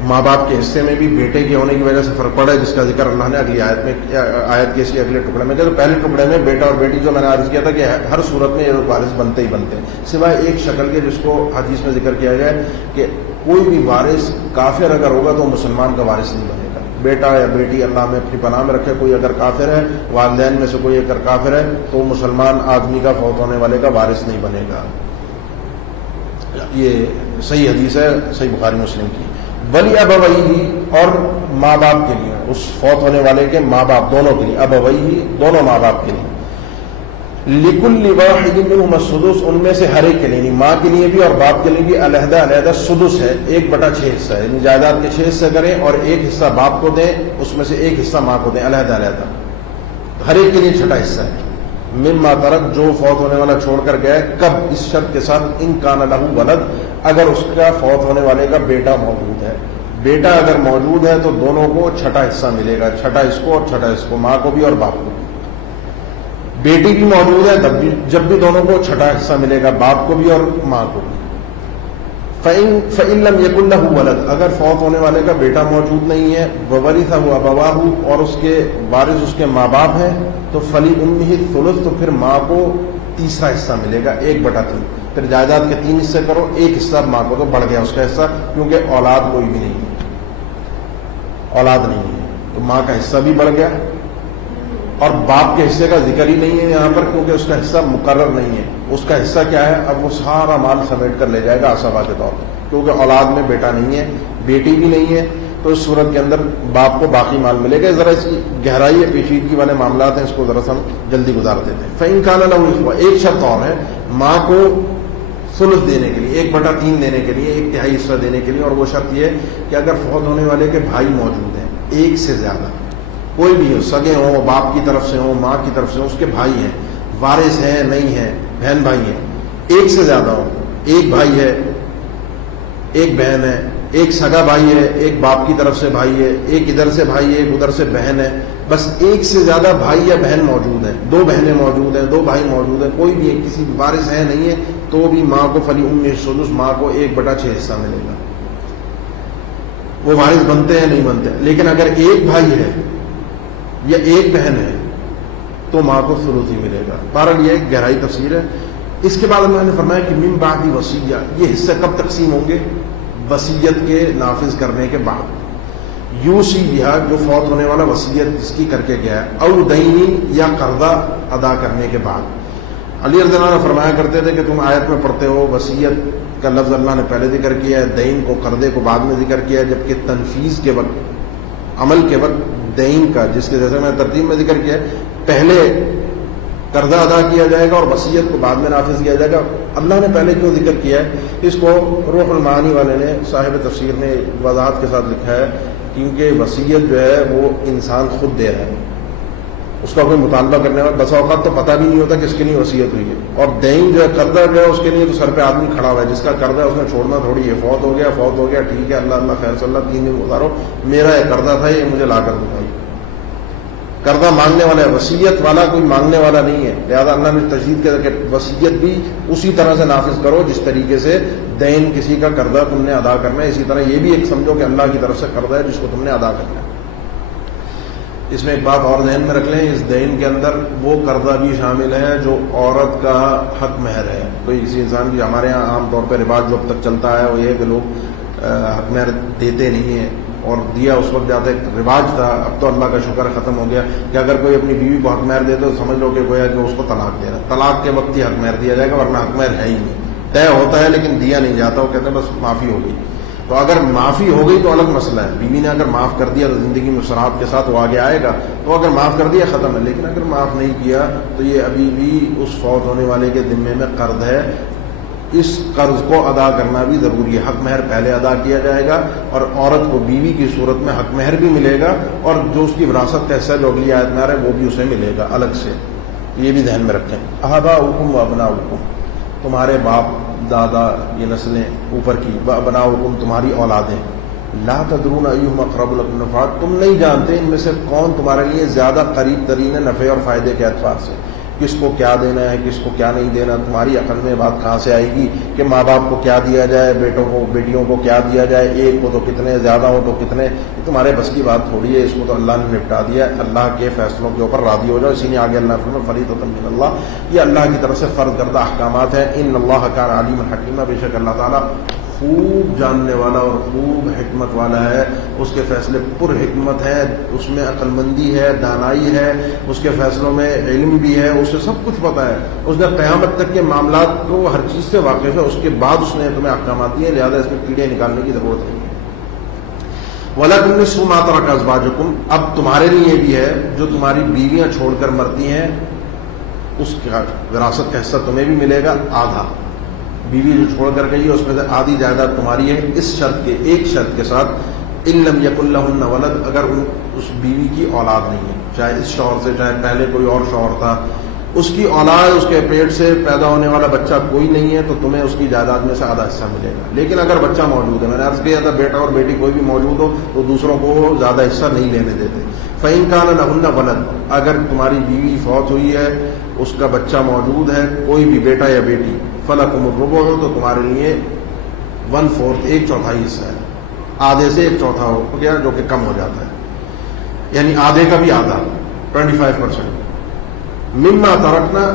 ماں باپ کے حصے میں بھی بیٹے کے ہونے کی وجہ سے فرق پڑا ہے، جس کا ذکر اللہ نے اگلی آیت کے اس اگلے ٹکڑے میں کیا. تو پہلے ٹکڑے میں بیٹا اور بیٹی جو میں نے عرض کیا تھا کہ ہر صورت میں یہ وارث بنتے ہی بنتے ہیں، سوائے ایک شکل کے جس کو حدیث میں ذکر کیا گیا ہے کہ کوئی بھی وارث کافر اگر ہوگا تو مسلمان کا وارث نہیں بنے گا. بیٹا یا بیٹی اللہ میں اپنی پناہ میں رکھے، کوئی اگر کافر ہے، والدین میں سے کوئی اگر کافر ہے تو مسلمان آدمی کا، فوت ہونے والے کا وارث نہیں بنے گا. یہ صحیح حدیث ہے، صحیح بخاری مسلم کی. ولی ابویہ، اور ماں باپ کے لیے، اس فوت ہونے والے کے ماں باپ دونوں کے لیے، ابویہ دونوں ماں باپ کے لیے. لکل واحد منہما السدس، ان میں سے ہر ایک کے لیے، یعنی ماں کے لیے بھی اور باپ کے لیے بھی علیحدہ علیحدہ سدس ہے، 1/6 حصہ ہے. یعنی جائیداد کے 6 حصے کریں اور ایک حصہ باپ کو دیں، اس میں سے ایک حصہ ماں کو دیں، علیحدہ علیحدہ. ہر ایک کے لیے 6ٹھا حصہ ہے. مما ترک، جو فوت ہونے والا چھوڑ کر گیا ہے. کب؟ اس شرط کے ساتھ ان کان لہ ولد، اگر اس کا فوت ہونے والے کا بیٹا موجود ہے. بیٹا اگر موجود ہے تو دونوں کو 6ٹھا حصہ ملے گا، 6ٹھا اس کو اور 6ٹھا اس کو، ماں کو بھی اور باپ کو بھی. بیٹی بھی موجود ہے تب بھی، جب بھی دونوں کو 6ٹھا حصہ ملے گا، باپ کو بھی اور ماں کو بھی. فَإِن لَمْ يَكُن لَهُ وَلَدٌ، اگر فوت ہونے والے کا بیٹا موجود نہیں ہے، وَوَرِثَهُ أَبَوَاهُ، اور اس کے وارث اس کے ماں باپ ہیں، تو فَلِأُمِّهِ الثُّلُثُ، تو پھر ماں کو تیسرا حصہ ملے گا، 1/3. پھر جائیداد کے 3 حصے کرو، ایک حصہ ماں کو، تو بڑھ گیا اس کا حصہ، کیونکہ اولاد کوئی بھی نہیں ہے، اولاد نہیں ہے تو ماں کا حصہ بھی بڑھ گیا. اور باپ کے حصے کا ذکر ہی نہیں ہے یہاں پر، کیونکہ اس کا حصہ مقرر نہیں ہے. اس کا حصہ کیا ہے؟ اب وہ سارا مال سمیٹ کر لے جائے گا عصبہ کے طور پر، کیونکہ اولاد میں بیٹا نہیں ہے، بیٹی بھی نہیں ہے. تو اس صورت کے اندر باپ کو باقی مال ملے گا. ذرا اس کی گہرائی ہے، پیچیدگی والے معاملات ہیں، اس کو ذرا ہم جلدی گزار دیتے ہیں. فَإِن كَانَ لَهُ إِخْوَةٌ، ایک شرط اور ہے ماں کو ثلث دینے کے لیے، 1/3 دینے کے لیے، 1/3 حصہ دینے کے لیے. اور وہ شرط یہ کہ اگر فوت ہونے والے کے بھائی موجود ہیں، ایک سے زیادہ، کوئی بھی ہو، سگے ہوں، باپ کی طرف سے ہوں، ماں کی طرف سے ہوں، اس کے بھائی ہیں، وارث ہیں نہیں ہیں، بہن بھائی ہیں، ایک سے زیادہ ہوں، ایک بھائی ہے، ایک بہن ہے، ایک سگا بھائی ہے، ایک باپ کی طرف سے بھائی ہے، ایک ادھر سے بھائی ہے، ایک ادھر سے بہن ہے، بس ایک سے زیادہ بھائی یا بہن موجود ہیں، 2 بہنیں موجود ہیں، 2 بھائی موجود ہیں، کوئی بھی کسی وارث ہے نہیں ہے، تو بھی ماں کو فَلِأُمِّهِ السُّدُسُ، ماں کو 1/6 حصہ ملے گا. وہ وارث بنتے ہیں نہیں بنتے. لیکن اگر ایک بھائی ہے یا ایک بہن ہے تو ماں کو ثلث ہی ملے گا. بہرحال یہ ایک گہرائی تفسیر ہے. اس کے بعد اللہ نے فرمایا کہ من بعد وصیہ، یہ حصے کب تقسیم ہوں گے؟ وصیت کے نافذ کرنے کے بعد. یوصی بہا، جو فوت ہونے والا وصیت جس کی کر کے گیا ہے، او دین، یا قرضہ ادا کرنے کے بعد. علی رضی اللہ عنہ فرمایا کرتے تھے کہ تم آیت میں پڑھتے ہو وصیت کا لفظ اللہ نے پہلے ذکر کیا ہے، دین کو، قرضے کو بعد میں ذکر کیا ہے، جبکہ تنفیذ کے وقت، عمل کے وقت دین کا، جس کے جیسے میں ترتیب میں ذکر کیا ہے، پہلے قرضہ ادا کیا جائے گا اور وصیت کو بعد میں نافذ کیا جائے گا. اللہ نے پہلے کیوں ذکر کیا ہے؟ اس کو روح المعانی والے نے، صاحب تفسیر نے وضاحت کے ساتھ لکھا ہے کیونکہ وصیت جو ہے وہ انسان خود دے رہا ہے، اس کا کوئی مطالبہ کرنے والا بسا اوقات تو پتہ بھی نہیں ہوتا کس کے لیے وصیت ہوئی ہے. اور دین جو ہے، قرضہ جو ہے، اس کے لیے تو سر پہ آدمی کھڑا ہوا ہے، جس کا قرضہ ہے اس نے چھوڑنا تھوڑی ہے. فوت ہو گیا ٹھیک ہے، اللہ اللہ خیر صلی اللہ، 3 دن گزارو، میرا یہ قرضہ تھا، یہ مجھے لا کر دکھائی. قرضہ مانگنے والا ہے، وصیت والا کوئی مانگنے والا نہیں ہے. لہٰذا اللہ نے تشدید کیا کہ وصیت بھی اسی طرح سے نافذ کرو جس طریقے سے دین کسی کا قرضہ تم نے ادا کرنا ہے، اسی طرح یہ بھی ایک سمجھو کہ اللہ کی طرف سے قرضہ ہے جس کو تم نے ادا کرنا ہے. اس میں ایک بات اور ذہن میں رکھ لیں، اس دین کے اندر وہ قرضہ بھی شامل ہے جو عورت کا حق مہر ہے. کوئی کسی انسان کی، ہمارے یہاں عام طور پہ رواج جو اب تک چلتا ہے وہ یہ ہے کہ لوگ حق مہر دیتے نہیں ہیں، اور دیا اس وقت جاتا ایک رواج تھا، اب تو اللہ کا شکر ختم ہو گیا کہ اگر کوئی اپنی بیوی کو حق مہر دے تو سمجھ لو کہ گویا کہ اس کو طلاق دے رہا ہے. طلاق کے وقت ہی حق مہر دیا جائے گا، ورنہ حق مہر ہے ہی نہیں. طے ہوتا ہے لیکن دیا نہیں جاتا، وہ کہتے ہیں بس معافی ہو گئی. تو اگر معافی ہو گئی تو الگ مسئلہ ہے، بیوی نے اگر معاف کر دیا تو زندگی میں سرات کے ساتھ وہ آگے آئے گا، تو اگر معاف کر دیا ختم ہے. لیکن اگر معاف نہیں کیا تو یہ ابھی بھی اس فوت ہونے والے کے ذمے میں قرض ہے. اس قرض کو ادا کرنا بھی ضروری ہے. حق مہر پہلے ادا کیا جائے گا، اور عورت کو بیوی کی صورت میں حق مہر بھی ملے گا، اور جو اس کی وراثت کا حصہ جو اگلی آیت میں آ رہا ہے وہ بھی اسے ملے گا الگ سے. یہ بھی ذہن میں رکھیں. آباؤکم و ابناؤکم، تمہارے باپ دادا، یہ نسلیں اوپر کی، و ابناؤکم، تمہاری اولادیں، لا تدرون ایہم اقرب لکم نفعا، تم نہیں جانتے ان میں سے کون تمہارے لیے زیادہ قریب ترین ہے نفع اور فائدے کے اعتبار سے. کس کو کیا دینا ہے، کس کو کیا نہیں دینا. تمہاری عقل میں بات کہاں سے آئے گی کہ ماں باپ کو کیا دیا جائے، بیٹوں کو بیٹیوں کو کیا دیا جائے، ایک کو تو کتنے، زیادہ ہو تو کتنے. یہ تمہارے بس کی بات تھوڑی ہے، اس کو تو اللہ نے نپٹا دیا. اللہ کے فیصلوں کے اوپر راضی ہو جاؤ. اسی لیے آگے اللہ فرمایا فریضۃ من اللہ، یہ اللہ کی طرف سے فرض کردہ احکامات ہیں. ان اللہ کان علیما حکیما، بے شک اللہ تعالیٰ خوب جاننے والا اور خوب حکمت والا ہے. اس کے فیصلے پر حکمت ہے، اس میں عقل مندی ہے، دانائی ہے، اس کے فیصلوں میں علم بھی ہے، اسے سب کچھ پتا ہے. اس نے قیامت تک کے معاملات کو ہر چیز سے واقف ہے. اس کے بعد اس نے تمہیں احکامات دیے، لہٰذا اس میں کیڑے نکالنے کی ضرورت نہیں ہے. وَلَكُمْ نِصْفُ مَا تَرَكَ أَزْوَاجُكُمْ، اب تمہارے لیے بھی ہے جو تمہاری بیویاں چھوڑ کر مرتی ہیں، اس کا وراثت کا حصہ تمہیں بھی ملے گا آدھا. بیوی جو چھوڑ کر گئی ہے اس میں سے آدھی جائیداد تمہاری ہے، اس شرط کے، ایک شرط کے ساتھ، ان لم یکن لہن ولد، اگر اس بیوی کی اولاد نہیں ہے، چاہے اس شوہر سے، چاہے پہلے کوئی اور شوہر تھا، اس کی اولاد، اس کے پیٹ سے پیدا ہونے والا بچہ کوئی نہیں ہے، تو تمہیں اس کی جائیداد میں سے آدھا حصہ ملے گا. لیکن اگر بچہ موجود ہے، میں نے عرض کیا تھا بیٹا اور بیٹی کوئی بھی موجود ہو تو دوسروں کو زیادہ حصہ نہیں لینے دیتے. فَإِن كَانَ لَهُنَّ وَلَدٌ، اگر تمہاری بیوی فوت ہوئی ہے، اس کا بچہ موجود ہے، کوئی بھی بیٹا یا بیٹی، فَلَكُمُ الرُّبُعُ، تو تمہارے لیے 1/4، ایک چوتھائی حصہ ہے. آدھے سے ایک چوتھا ہو گیا جو کہ کم ہو جاتا ہے، یعنی آدھے کا بھی آدھا، 25%. مما ترکنا،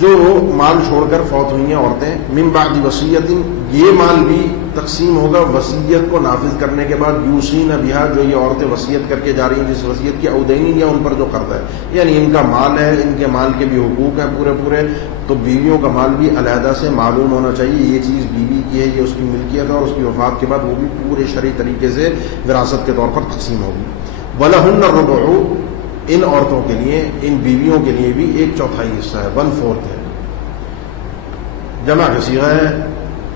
جو مال چھوڑ کر فوت ہوئی ہیں عورتیں، من بعد وصیت، یہ مال بھی تقسیم ہوگا وصیت کو نافذ کرنے کے بعد. یوصین بہا، جو یہ عورتیں وصیت کر کے جا رہی ہیں جس وصیت کی، او دین، یا ان پر جو قرض ہے، یعنی ان کا مال ہے، ان کے مال کے بھی حقوق ہیں پورے، تو بیویوں کا مال بھی علیحدہ سے معلوم ہونا چاہیے. یہ چیز بیوی کی ہے، یہ اس کی ملکیت ہے، اور اس کی وفات کے بعد وہ بھی پورے شرعی طریقے سے وراثت کے طور پر تقسیم ہوگی. وَلَهُنَّ الرُّبُعُ، ان عورتوں کے لیے، ان بیویوں کے لیے بھی ایک چوتھائی حصہ ہے، 1/4 ہے. جمع کا صیغہ ہے،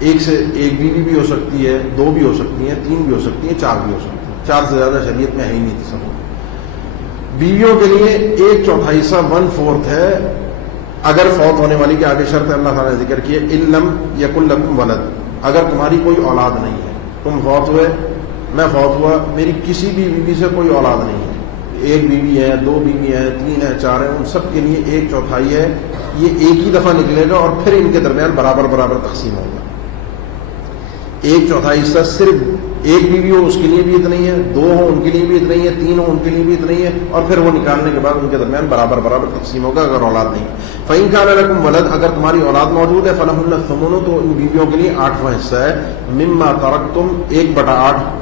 ایک سے ایک بیوی بھی ہو سکتی ہے، 2 بھی ہو سکتی ہیں، 3 بھی ہو سکتی ہیں، 4 بھی ہو سکتی ہیں. 4 سے زیادہ شریعت میں ہے ہی نہیں تصور. بیویوں کے لیے ایک چوتھائی حصہ 1/4 ہے. اگر فوت ہونے والی کے آگے شرط اللہ تعالیٰ نے ذکر کیے، ان لم یکن لکم ولد، اگر تمہاری کوئی اولاد نہیں ہے، تم فوت ہوئے، میں فوت ہوا، میری کسی بھی بیوی سے کوئی اولاد نہیں ہے، ایک بیوی ہے، 2 بیوی ہیں، 3 ہیں، 4 ہیں، ان سب کے لیے ایک چوتھائی ہے. یہ ایک ہی دفعہ نکلے گا اور پھر ان کے درمیان برابر تقسیم ہوگا. ایک چوتھائی حصہ صرف ایک بیوی ہو اس کے لیے بھی اتنا ہی ہے، دو ہو ان کے لیے بھی اتنا ہی ہے، تین ہو ان کے لیے بھی اتنا ہی ہے، اور پھر وہ نکالنے کے بعد ان کے درمیان برابر برابر تقسیم ہوگا اگر اولاد نہیں. فَإِن كَانَ لَكُمْ وَلَدٌ، اگر تمہاری اولاد موجود ہے، فَلَهُنَّ الثُّمُنُ، تو ان بیویوں کے لیے 8واں حصہ ہے، مِمَّا تَرَكْتُمْ 1/8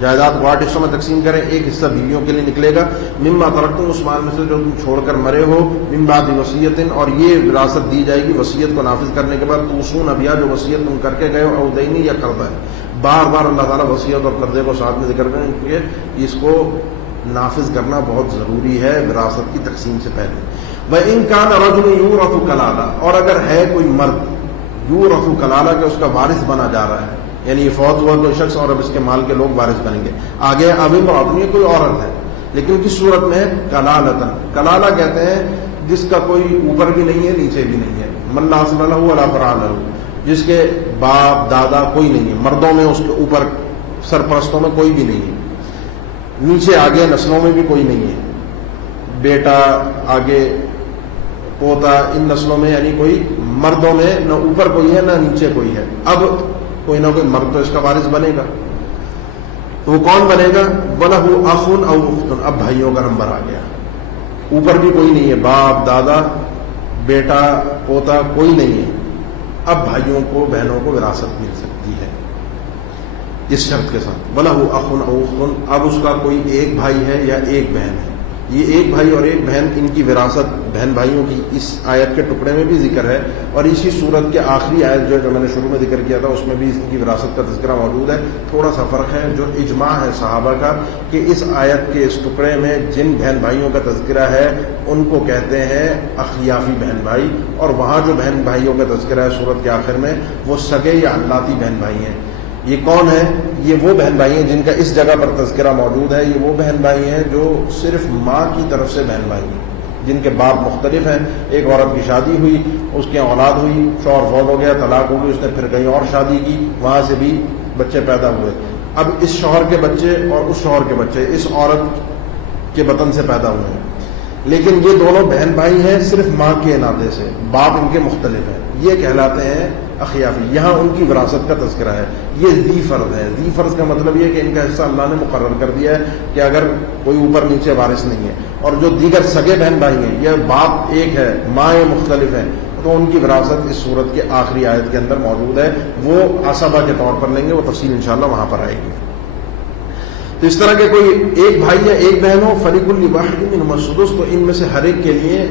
جائیداد کو 8 حصوں میں تقسیم کریں، ایک حصہ بیویوں کے لیے نکلے گا، مما ترکتم اس مال میں سے جو تم چھوڑ کر مرے ہو، من بعد وصیت، اور یہ وراثت دی جائے گی وصیت کو نافذ کرنے کے بعد، توصون بہا، جو وصیت تم کر کے گئے ہو، او دینی، یا قرضہ ہے. بار بار اللہ تعالیٰ وصیت اور قرضے کو ساتھ میں ذکر کریں کہ اس کو نافذ کرنا بہت ضروری ہے وراثت کی تقسیم سے پہلے. وَإِن كَانَ رَجُلٌ يُورَثُ كَلَالَةً، اور اگر ہے کوئی مرد یورث کلالہ کہ اس کا وارث بنا جا رہا ہے، یعنی یہ فوت ہوا کوئی شخص اور اب اس کے مال کے لوگ وارث بنیں گے. آگے ابھی تو اپنی کوئی عورت ہے لیکن کس صورت میں ہے؟ کلالتن. کلالہ کہتے ہیں جس کا کوئی اوپر بھی نہیں ہے نیچے بھی نہیں ہے، من لا اصل لہ ولا فرع لہ، جس کے باپ دادا کوئی نہیں ہے، مردوں میں اس کے اوپر سرپرستوں میں کوئی بھی نہیں ہے، نیچے آگے نسلوں میں بھی کوئی نہیں ہے، بیٹا آگے پوتا، ان نسلوں میں یعنی کوئی مردوں میں نہ اوپر کوئی ہے نہ نیچے کوئی ہے. اب کوئی نہ کوئی مرد تو اس کا وارث بنے گا، تو وہ کون بنے گا؟ وَلَهُ أَخٌ أَوْ أُخْتٌ، اب بھائیوں کا نمبر آ گیا. اوپر بھی کوئی نہیں ہے، باپ دادا بیٹا پوتا کوئی نہیں ہے، اب بھائیوں کو بہنوں کو وراثت مل سکتی ہے اس شرط کے ساتھ. وَلَهُ أَخٌ أَوْ أُخْتٌ، اب اس کا کوئی ایک بھائی ہے یا ایک بہن ہے. یہ ایک بھائی اور ایک بہن، ان کی وراثت بہن بھائیوں کی اس آیت کے ٹکڑے میں بھی ذکر ہے، اور اسی صورت کے آخری آیت جو میں نے شروع میں ذکر کیا تھا اس میں بھی ان کی وراثت کا تذکرہ موجود ہے. تھوڑا سا فرق ہے، جو اجماع ہے صحابہ کا کہ اس آیت کے اس ٹکڑے میں جن بہن بھائیوں کا تذکرہ ہے ان کو کہتے ہیں اخیافی بہن بھائی، اور وہاں جو بہن بھائیوں کا تذکرہ ہے صورت کے آخر میں وہ سگے یا علاتی بہن بھائی ہیں. یہ کون ہے؟ یہ وہ بہن بھائی ہیں جن کا اس جگہ پر تذکرہ موجود ہے. یہ وہ بہن بھائی ہیں جو صرف ماں کی طرف سے بہن بھائی ہیں، جن کے باپ مختلف ہیں. ایک عورت کی شادی ہوئی، اس کی اولاد ہوئی، شوہر فوت ہو گیا، طلاق ہو گئی، اس نے پھر کہیں اور شادی کی، وہاں سے بھی بچے پیدا ہوئے. اب اس شوہر کے بچے اور اس شوہر کے بچے اس عورت کے بطن سے پیدا ہوئے ہیں، لیکن یہ دونوں بہن بھائی ہیں صرف ماں کے ناطے سے، باپ ان کے مختلف ہیں. یہ کہلاتے ہیں اخیافی. یہاں ان کی وراثت کا تذکرہ ہے. یہ ذی فرض ہے. ذی فرض کا مطلب یہ کہ ان کا حصہ اللہ نے مقرر کر دیا ہے کہ اگر کوئی اوپر نیچے وارث نہیں ہے، اور جو دیگر سگے بہن بھائی ہیں یہ باپ ایک ہے مائیں مختلف ہیں، تو ان کی وراثت اس صورت کے آخری آیت کے اندر موجود ہے. وہ عصبہ کے طور پر لیں گے، وہ تفصیل انشاءاللہ وہاں پر آئے گی. تو اس طرح کے کوئی ایک بھائی یا ایک بہن ہو، فَلِكُلِّ وَاحِدٍ مِّنْهُمَا السُّدُسُ، تو ان میں سے ہر ایک کے لیے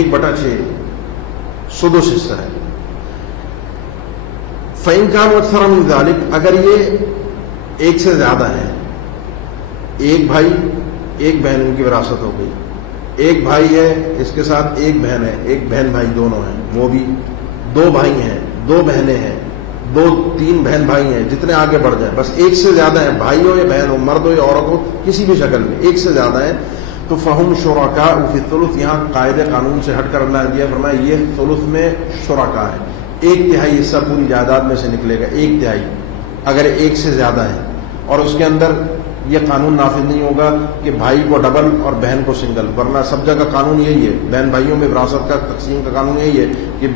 1/6 سدس حصہ ہے. فَإِن كَانُوا أَكْثَرَ مِنْ ذَلِكَ، اگر یہ ایک سے زیادہ ہے، ایک بھائی ایک بہن ان کی وراثت ہو گئی، ایک بھائی ہے اس کے ساتھ ایک بہن ہے، ایک بہن بھائی دونوں ہیں، وہ بھی 2 بھائی ہیں، 2 بہنیں ہیں، 2-3 بہن بھائی ہیں، جتنے آگے بڑھ جائیں، بس ایک سے زیادہ ہے، بھائی ہو یا بہن ہو، مرد ہو یا عورت ہو، کسی بھی شکل میں ایک سے زیادہ ہے، تو فَهُمْ شُرَكَاءُ فِي الثُّلُثِ، یہاں قاعدے قانون سے ہٹ کر اللہ نے دیا، فرمایا یہ ثلث میں شرکا ہے. 1/3 حصہ پوری جائیداد میں سے نکلے گا، 1/3 اگر ایک سے زیادہ ہے. اور اس کے اندر یہ قانون نافذ نہیں ہوگا کہ بھائی کو ڈبل اور بہن کو سنگل، ورنہ سب جگہ قانون یہی ہے، بہن بھائیوں میں وراثت کا تقسیم کا قانون یہی ہے کہ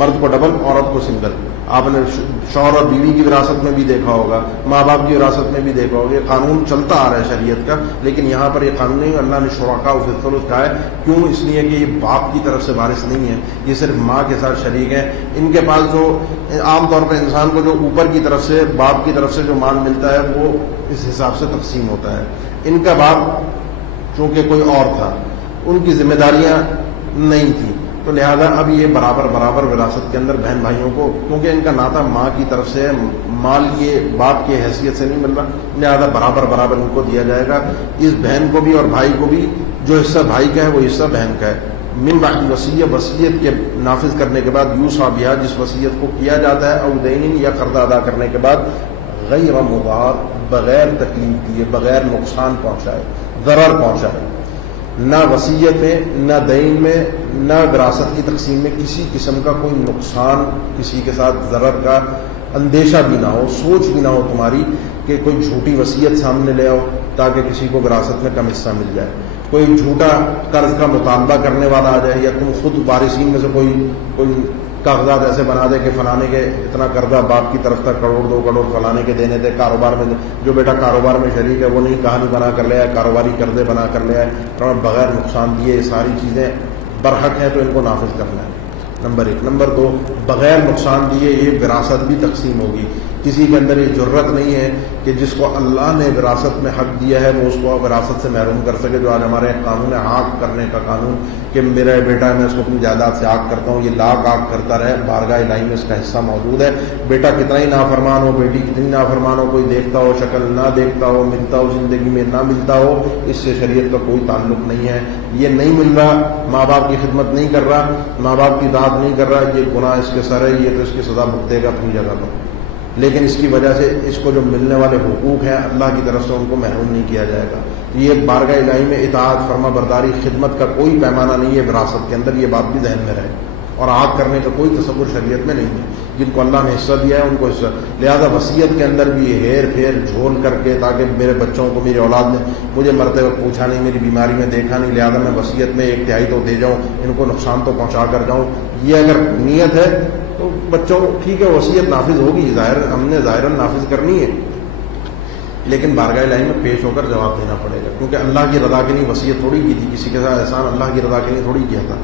مرد کو ڈبل عورت کو سنگل. آپ نے شوہر اور بیوی کی وراثت میں بھی دیکھا ہوگا، ماں باپ کی وراثت میں بھی دیکھا ہوگا، یہ قانون چلتا آ رہا ہے شریعت کا. لیکن یہاں پر یہ قانون نہیں، اللہ نے شرکاء فی الثلث کہا ہے. کیوں؟ اس لیے کہ یہ باپ کی طرف سے وارث نہیں ہے، یہ صرف ماں کے ساتھ شریک ہیں. ان کے پاس جو عام طور پر انسان کو جو اوپر کی طرف سے باپ کی طرف سے جو مال ملتا ہے وہ اس حساب سے تقسیم ہوتا ہے. ان کا باپ چونکہ کوئی اور تھا، ان کی ذمہ داریاں نہیں تھیں، تو لہذا اب یہ برابر برابر وراثت کے اندر بہن بھائیوں کو، کیونکہ ان کا ناطہ ماں کی طرف سے مال کے باپ کی حیثیت سے نہیں مل رہا، لہذا برابر برابر ان کو دیا جائے گا. اس بہن کو بھی اور بھائی کو بھی جو حصہ بھائی کا ہے وہ حصہ بہن کا ہے. من بعد وصیت، وصیت کے نافذ کرنے کے بعد، یوصی بہا، جس وصیت کو کیا جاتا ہے، او دین، یا قرضہ ادا کرنے کے بعد، غیر مضار، بغیر تکلیف دیے، بغیر نقصان پہنچائے، ضرر پہنچائے. نہ وصیت میں، نہ دین میں، نہ وراثت کی تقسیم میں کسی قسم کا کوئی نقصان، کسی کے ساتھ ضرر کا اندیشہ بھی نہ ہو، سوچ بھی نہ ہو تمہاری کہ کوئی جھوٹی وصیت سامنے لے آؤ تاکہ کسی کو وراثت میں کم حصہ مل جائے، کوئی جھوٹا قرض کا مطالبہ کرنے والا آ جائے، یا تم خود وارثین میں سے کوئی کاغذات ایسے بنا دے کہ فلانے کے اتنا قرضہ باپ کی طرف تک 1 کروڑ 2 کروڑ فلانے کے دینے تھے، کاروبار میں جو بیٹا کاروبار میں شریک ہے وہ نہیں کہانی بنا کر لیا ہے، کاروباری قرضے بنا کر لیا ہے، اور بغیر نقصان دیے یہ ساری چیزیں برحق ہیں تو ان کو نافذ کرنا ہے، نمبر 1۔ نمبر 2، بغیر نقصان دیے یہ وراثت بھی تقسیم ہوگی۔ کسی کے اندر یہ جرت نہیں ہے کہ جس کو اللہ نے وراثت میں حق دیا ہے وہ اس کو وراثت سے محروم کر سکے۔ جو آج ہمارے قانون ہے عاق کرنے کا قانون، کہ میرا بیٹا ہے میں اس کو اپنی جائیداد سے عاق کرتا ہوں، یہ لاکھ عاق کرتا رہے، بارگاہ الہی میں اس کا حصہ موجود ہے۔ بیٹا کتنا ہی نافرمان ہو، بیٹی کتنی نافرمان ہو، کوئی دیکھتا ہو شکل نہ دیکھتا ہو، ملتا ہو زندگی میں نہ ملتا ہو، اس سے شریعت کا کوئی تعلق نہیں ہے۔ یہ نہیں مل رہا، ماں باپ کی خدمت نہیں کر رہا، ماں باپ کی اطاعت نہیں کر رہا، یہ گناہ اس کے سر ہے، یہ تو اس کی سزا بھگتے گا اپنی جگہ پر، لیکن اس کی وجہ سے اس کو جو ملنے والے حقوق ہیں اللہ کی طرف سے ان کو محروم نہیں کیا جائے گا۔ یہ بارگاہ الہی میں اطاعت، فرما برداری، خدمت کا کوئی پیمانہ نہیں ہے وراثت کے اندر، یہ بات بھی ذہن میں رہے، اور عاق کرنے کا کوئی تصور شریعت میں نہیں ہے۔ جن کو اللہ نے حصہ دیا ہے ان کو حصہ، لہذا وصیت کے اندر بھی ہیر پھیر جھول کر کے، تاکہ میرے بچوں کو، میری اولاد نے مجھے مرتے وقت پوچھا نہیں، میری بیماری میں دیکھا نہیں، لہذا میں وصیت میں 1/3 تو دے جاؤں، ان کو نقصان تو پہنچا کر جاؤں، یہ اگر نیت ہے تو بچوں ٹھیک ہے وصیت نافذ ہوگی، ہم نے ظاہراً نافذ کرنی ہے، لیکن بارگاہ الہی میں پیش ہو کر جواب دینا پڑے گا، کیونکہ اللہ کی رضا کے لیے وصیت تھوڑی کی تھی، کسی کے ساتھ احسان اللہ کی رضا کے لیے تھوڑی کیا تھا۔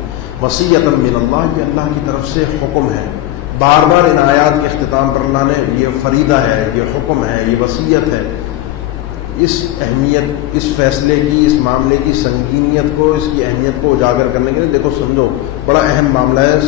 وصیۃ من اللہ، یہ اللہ کی طرف سے حکم ہے۔ بار بار ان آیات کے اختتام پر اللہ نے یہ فریضہ ہے، یہ حکم ہے، یہ وصیت ہے، اس اہمیت، اس فیصلے کی، اس معاملے کی سنگینیت کو، اس کی اہمیت کو اجاگر کرنے کے لیے دیکھو سمجھو بڑا اہم معاملہ ہے،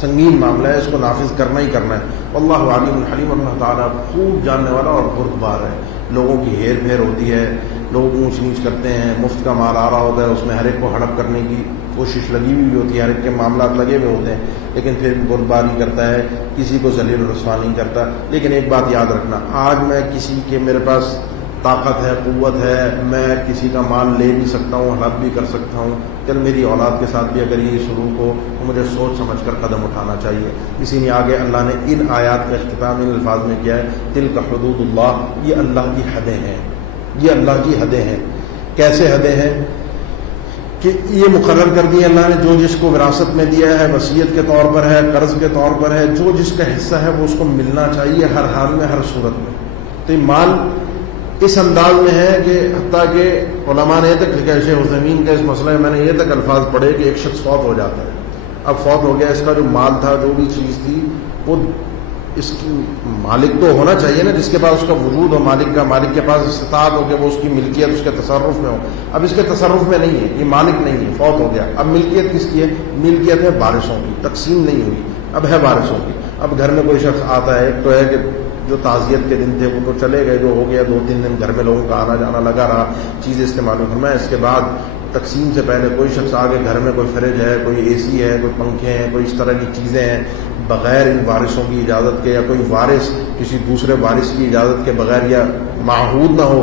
سنگین معاملہ ہے، اس کو نافذ کرنا ہی کرنا ہے۔ اللہ علیم حلیم، اللہ تعالیٰ خوب جاننے والا اور بردبار ہے۔ لوگوں کی ہیر پھیر ہوتی ہے، لوگ اونچ نیچ کرتے ہیں، مفت کا مال آ رہا ہوتا ہے، اس میں ہر ایک کو ہڑپ کرنے کی کوشش لگی ہوئی ہوتی ہے، ہر ایک کے معاملات لگے ہوئے ہوتے ہیں، لیکن پھر بردباری کرتا ہے، کسی کو ذلیل و رسوا نہیں کرتا۔ لیکن ایک بات یاد رکھنا، آج میں کسی کے میرے پاس طاقت ہے، قوت ہے، میں کسی کا مال لے بھی سکتا ہوں، ہڑپ بھی کر سکتا ہوں، کل میری اولاد کے ساتھ بھی اگر یہ سلوک ہو تو مجھے سوچ سمجھ کر قدم اٹھانا چاہیے۔ اسی لیے آگے اللہ نے ان آیات کا اختتام ان الفاظ میں کیا ہے، تلک حدود اللہ، یہ اللہ کی حدیں ہیں، یہ اللہ کی حدیں ہیں۔ کیسے حدیں ہیں؟ کہ یہ مقرر کر دی اللہ نے، جو جس کو وراثت میں دیا ہے، وصیت کے طور پر ہے، قرض کے طور پر ہے، جو جس کا حصہ ہے وہ اس کو ملنا چاہیے ہر حال میں، ہر صورت میں۔ تو یہ مال اس انداز میں ہے کہ حتیٰ کہ علماء نے یہ تک لکھا ہے، شیخ عثیمین کا اس مسئلے میں نے یہ تک الفاظ پڑھے کہ ایک شخص فوت ہو جاتا ہے، اب فوت ہو گیا، اس کا جو مال تھا، جو بھی چیز تھی، وہ اس کی مالک تو ہونا چاہیے نا، جس کے پاس اس کا وجود ہو، مالک کا، مالک کے پاس استطاعت ہو کہ وہ اس کی ملکیت اس کے تصرف میں ہو۔ اب اس کے تصرف میں نہیں ہے، یہ مالک نہیں ہے، فوت ہو گیا، اب ملکیت کس کی ہے؟ ملکیت ہے وارثوں کی، تقسیم نہیں ہوئی، اب ہے وارثوں کی۔ اب گھر میں کوئی شخص آتا ہے، ایک تو ہے کہ جو تعزیت کے دن تھے وہ تو چلے گئے، جو ہو گیا 2-3 دن گھر میں لوگوں کا آنا جانا لگا رہا، چیزیں استعمال فرمایا، اس کے بعد تقسیم سے پہلے کوئی شخص آگے گھر میں کوئی فریج ہے، کوئی اے سی ہے، کوئی پنکھے ہیں، کوئی اس طرح کی چیزیں ہیں، بغیر ان وارثوں کی اجازت کے، یا کوئی وارث کسی دوسرے وارث کی اجازت کے بغیر، یا معہود نہ ہو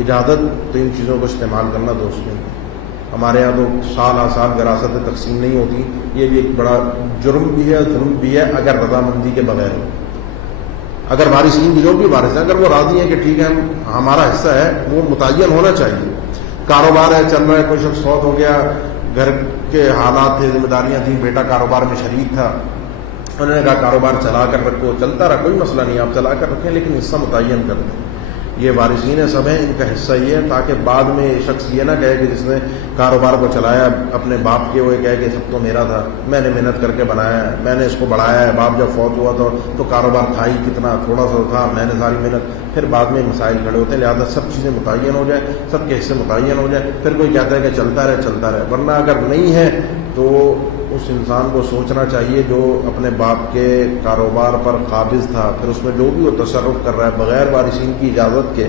اجازت، تو ان چیزوں کو استعمال کرنا درست نہیں۔ ہمارے یہاں تو سال وراثت تقسیم نہیں ہوتی، یہ بھی ایک بڑا جرم بھی ہے، ظلم بھی ہے، اگر رضامندی کے بغیر ہو۔ اگر وارثین بھی، جو بھی وارث ہیں، اگر وہ راضی ہیں کہ ٹھیک ہے ہمارا حصہ ہے، وہ متعین ہونا چاہیے۔ کاروبار ہے، چل رہا ہے، کوئی شخص فوت ہو گیا، گھر کے حالات تھے، ذمہ داریاں تھیں، بیٹا کاروبار میں شریک تھا، انہوں نے کہا کاروبار چلا کر رکھو، چلتا رہا، کوئی مسئلہ نہیں، آپ چلا کر رکھیں، لیکن حصہ متعین کر دیں۔ یہ وارثین سب ہیں، ان کا حصہ یہ ہے، تاکہ بعد میں شخص یہ نہ کہے کہ جس نے کاروبار کو چلایا اپنے باپ کے، وہ کہے کہ سب تو میرا تھا، میں نے محنت کر کے بنایا ہے، میں نے اس کو بڑھایا ہے، باپ جب فوت ہوا تو کاروبار تھا ہی کتنا، تھوڑا سا تھا، میں نے ساری محنت، پھر بعد میں مسائل کھڑے ہوتے ہیں۔ لہٰذا سب چیزیں متعین ہو جائیں، سب کے حصے متعین ہو جائیں، پھر کوئی کہتا ہے کہ چلتا رہے، ورنہ اگر نہیں ہے تو اس انسان کو سوچنا چاہیے جو اپنے باپ کے کاروبار پر قابض تھا، پھر اس میں جو بھی وہ تصرف کر رہا ہے بغیر وارثین کی اجازت کے،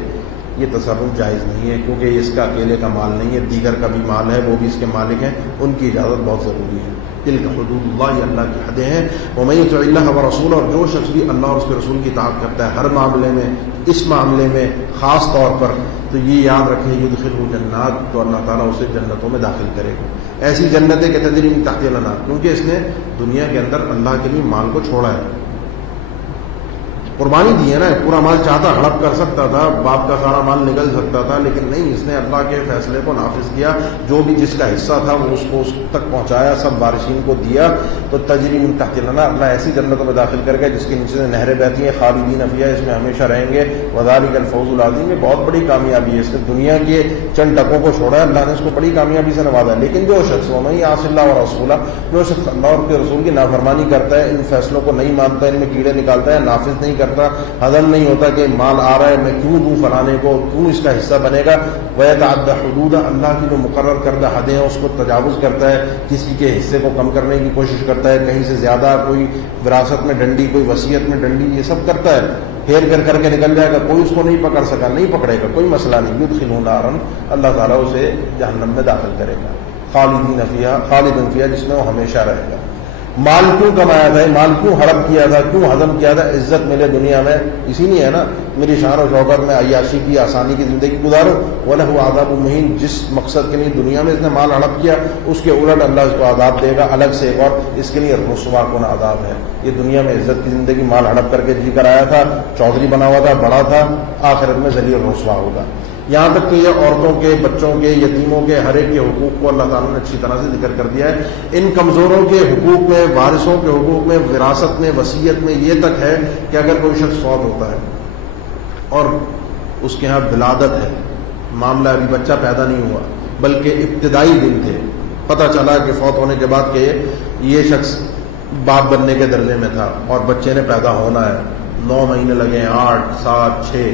یہ تصرف جائز نہیں ہے، کیونکہ یہ اس کا اکیلے کا مال نہیں ہے، دیگر کا بھی مال ہے، وہ بھی اس کے مالک ہیں، ان کی اجازت بہت ضروری ہے۔ تلک حدود اللہ، یہ اللہ کی حدیں ہیں۔ ومن یطع اللہ ورسولہ، اور جو شخص بھی اللہ اور اس کے رسول کی اطاعت کرتا ہے ہر معاملے میں، اس معاملے میں خاص طور پر، تو یہ یاد رکھیں یدخلہ جنات، تو اللہ تعالیٰ اسے جنتوں میں داخل کرے گا، ایسی جنتیں کہ تجری من تحتہا الانہار، کیونکہ اس نے دنیا کے اندر اللہ کے لیے مال کو چھوڑا ہے۔ قربانی دی ہے نا, پورا مال چاہتا ہڑپ کر سکتا تھا, باپ کا سارا مال نکل سکتا تھا, لیکن نہیں, اس نے اللہ کے فیصلے کو نافذ کیا, جو بھی جس کا حصہ تھا وہ اس کو اس تک پہنچایا, سب وارثین کو دیا. تو تجری من تحت الانہار, اللہ ایسی جنتوں میں داخل کر گیا جس کے نیچے سے نہریں بہتی ہیں, خالدین فیہا, اس میں ہمیشہ رہیں گے, وذالک الفوز العظیم, یہ بہت بڑی کامیابی ہے. اس نے دنیا کے چند ٹکوں کو چھوڑا ہے, اللہ نے اس کو بڑی کامیابی سے نوازا. لیکن جو شخص ومن یعص اللہ ورسولہ, جو شخص اللہ اور کے رسول کی نافرمانی کرتا ہے, ان فیصلوں کو نہیں مانتا, ان میں کیڑے نکالتا ہے, نافذ نہیں کرتا, ہضم نہیں ہوتا کہ مال آ رہا ہے میں کیوں دوں فلانے کو, کیوں اس کا حصہ بنے گا, وَيَتَعَدَّ حُدُودَ, اللہ کی جو مقرر کردہ حدیں ہیں اس کو تجاوز کرتا ہے, کسی کے حصے کو کم کرنے کی کوشش کرتا ہے, کہیں سے زیادہ, کوئی وراثت میں ڈنڈی, کوئی وصیت میں ڈنڈی, یہ سب کرتا ہے, پھیر کر کے نکل جائے گا, کوئی اس کو نہیں پکڑ سکا, نہیں پکڑے گا, کوئی مسئلہ نہیں. يُدْخِلُهُ نَارًا, اللہ تعالیٰ اسے جہنم میں داخل کرے گا, خالدین فیہا, جس میں وہ ہمیشہ رہے گا. مال کیوں کمایا تھا, مال کیوں ہڑپ کیا تھا, کیوں ہضم کیا تھا, عزت ملے دنیا میں, اسی لیے ہے نا, میری شان و شوکت میں عیاشی کی, آسانی کی زندگی گزارو. وَلَهُ عَذَابٌ مُهِينٌ, جس مقصد کے لیے دنیا میں اس نے مال ہڑپ کیا, اس کے الٹ اللہ اس کو عذاب دے گا الگ سے, اور اس کے لیے رسوا کن عذاب ہے. یہ دنیا میں عزت کی زندگی, مال ہڑپ کر کے جی کر آیا تھا, چودھری بنا ہوا تھا, بڑا تھا, آخرت میں ذلیل رسوا ہوگا. یہاں تک کہ یہ عورتوں کے, بچوں کے, یتیموں کے, ہر ایک کے حقوق کو اللہ تعالیٰ نے اچھی طرح سے ذکر کر دیا ہے. ان کمزوروں کے حقوق میں, وارثوں کے حقوق میں, وراثت میں, وصیت میں یہ تک ہے کہ اگر کوئی شخص فوت ہوتا ہے اور اس کے ہاں ولادت ہے, معاملہ ابھی بچہ پیدا نہیں ہوا بلکہ ابتدائی دن تھے, پتہ چلا کہ فوت ہونے کے بعد کہ یہ شخص باپ بننے کے درجے میں تھا اور بچے نے پیدا ہونا ہے, 9 مہینے لگے, 8, 7, 6,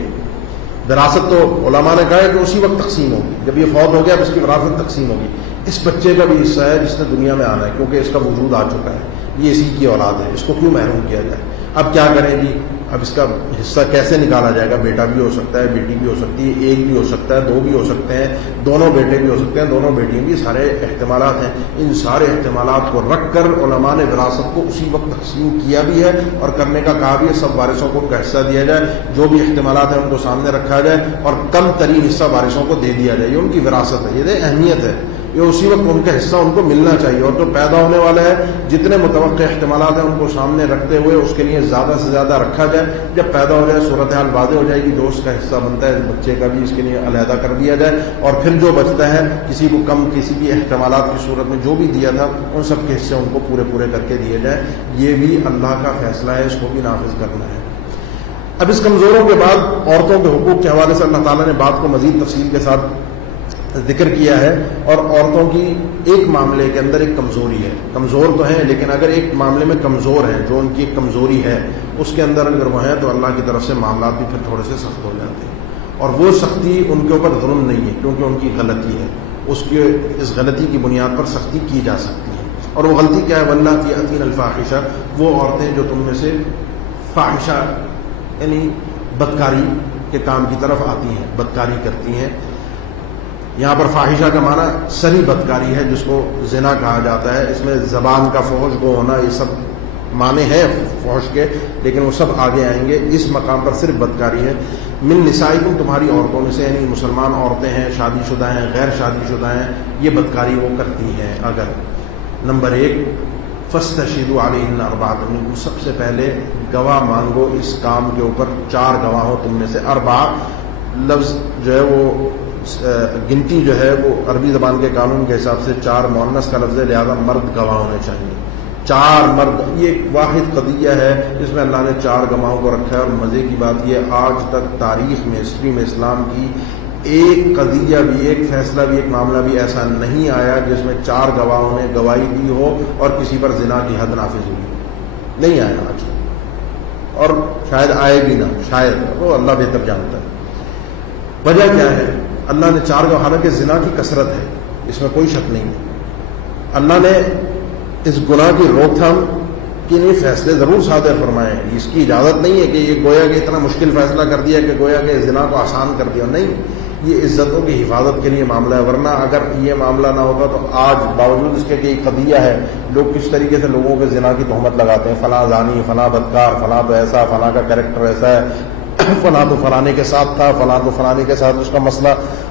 وراثت تو علماء نے کہا ہے کہ اسی وقت تقسیم ہوگی, جب یہ فوت ہو گیا اس کی وراثت تقسیم ہوگی. اس بچے کا بھی حصہ ہے جس نے دنیا میں آنا ہے, کیونکہ اس کا وجود آ چکا ہے, یہ اسی کی اولاد ہے, اس کو کیوں محروم کیا جائے. اب کیا کریں جی, اب اس کا حصہ کیسے نکالا جائے گا, بیٹا بھی ہو سکتا ہے, بیٹی بھی ہو سکتی ہے, ایک بھی ہو سکتا ہے, 2 بھی ہو سکتے ہیں, دونوں بیٹے بھی ہو سکتے ہیں, دونوں بیٹیاں بھی, سارے احتمالات ہیں. ان سارے احتمالات کو رکھ کر علماء نے وراثت کو اسی وقت تقسیم کیا بھی ہے اور کرنے کا کہا بھی ہے. سب وارثوں کو ان کا حصہ دیا جائے, جو بھی احتمالات ہیں ان کو سامنے رکھا جائے اور کم ترین حصہ وارثوں کو دے دیا جائے. یہ ان کی وراثت ہے, یہ اہمیت ہے, یہ اسی وقت ان کا حصہ ان کو ملنا چاہیے. اور جو پیدا ہونے والا ہے, جتنے متوقع احتمالات ہیں ان کو سامنے رکھتے ہوئے اس کے لیے زیادہ سے زیادہ رکھا جائے. جب پیدا ہو جائے صورتحال واضح ہو جائے گی, جو اس کا حصہ بنتا ہے بچے کا بھی اس کے لیے علیحدہ کر دیا جائے, اور پھر جو بچتا ہے کسی کو کم, کسی بھی احتمالات کی صورت میں جو بھی دیا تھا ان سب کے حصے ان کو پورے کر کے دیے جائے. یہ بھی اللہ کا فیصلہ ہے, اس کو بھی نافذ کرنا ہے. اب اس کمزوروں کے بعد عورتوں کے حقوق کے حوالے سے اللہ تعالیٰ نے بات کو مزید تفصیل کے ساتھ ذکر کیا ہے. اور عورتوں کی ایک معاملے کے اندر ایک کمزوری ہے, کمزور تو ہیں لیکن اگر ایک معاملے میں کمزور ہیں, جو ان کی ایک کمزوری ہے, اس کے اندر اگر وہ ہیں تو اللہ کی طرف سے معاملات بھی پھر تھوڑے سے سخت ہو جاتے ہیں. اور وہ سختی ان کے اوپر ظلم نہیں ہے, کیونکہ ان کی غلطی ہے, اس غلطی کی بنیاد پر سختی کی جا سکتی ہے. اور وہ غلطی کیا ہے, واللاتی یأتین الفاحشہ, وہ عورتیں جو تم میں سے فاحشہ یعنی بدکاری کے کام کی طرف آتی ہیں, بدکاری کرتی ہیں. یہاں پر فاحشہ کا معنی سری بدکاری ہے, جس کو زنا کہا جاتا ہے. اس میں زبان کا فحش گو ہونا, یہ سب معنی ہے فحش کے, لیکن وہ سب آگے آئیں گے. اس مقام پر صرف بدکاری ہے. من نسائکم, تمہاری عورتوں میں سے, یعنی مسلمان عورتیں ہیں, شادی شدہ ہیں, غیر شادی شدہ ہیں, یہ بدکاری وہ کرتی ہیں. اگر نمبر 1 فاستشهدوا علیہن 4 منکم, سب سے پہلے گواہ مانگو اس کام کے اوپر 4 گواہوں تم میں سے. 4 لفظ جو ہے وہ گنتی جو ہے وہ عربی زبان کے قانون کے حساب سے 4 مؤنث کا لفظ ہے, لہذا مرد گواہ ہونے چاہیے. 4 مرد, یہ ایک واحد قضیہ ہے جس میں اللہ نے 4 گواہوں کو رکھا ہے. اور مزے کی بات یہ, آج تک تاریخ میں, ہسٹری میں اسلام کی ایک قضیہ بھی, ایک فیصلہ بھی, ایک معاملہ بھی ایسا نہیں آیا جس میں 4 گواہوں نے گواہی دی ہو اور کسی پر زنا کی حد نافذ ہوئی. نہیں آیا آج, اور شاید آئے بھی نہ, شاید, وہ اللہ بہتر جانتا ہے. وجہ کیا ہے؟ اللہ نے 4 گواہ, حالانکہ زنا کی کثرت ہے, اس میں کوئی شک نہیں ہے. اللہ نے اس گناہ کی روک تھام کے لیے فیصلے ضرور صادر فرمائے ہیں. اس کی اجازت نہیں ہے کہ یہ گویا کہ اتنا مشکل فیصلہ کر دیا کہ گویا کہ زنا کو آسان کر دیا. نہیں, یہ عزتوں کی حفاظت کے لیے معاملہ ہے. ورنہ اگر یہ معاملہ نہ ہوتا تو آج باوجود اس کے کہ یہ قضیہ ہے, لوگ کس طریقے سے لوگوں کے زنا کی تہمت لگاتے ہیں, فلاں زانی, فلاں بدکار, فلاں تو ایسا, فلاں کا کریکٹر ایسا ہے, فلاں تو فلانے کے ساتھ تھا, فلاں تو فلانے کے ساتھ اس کا مسئلہ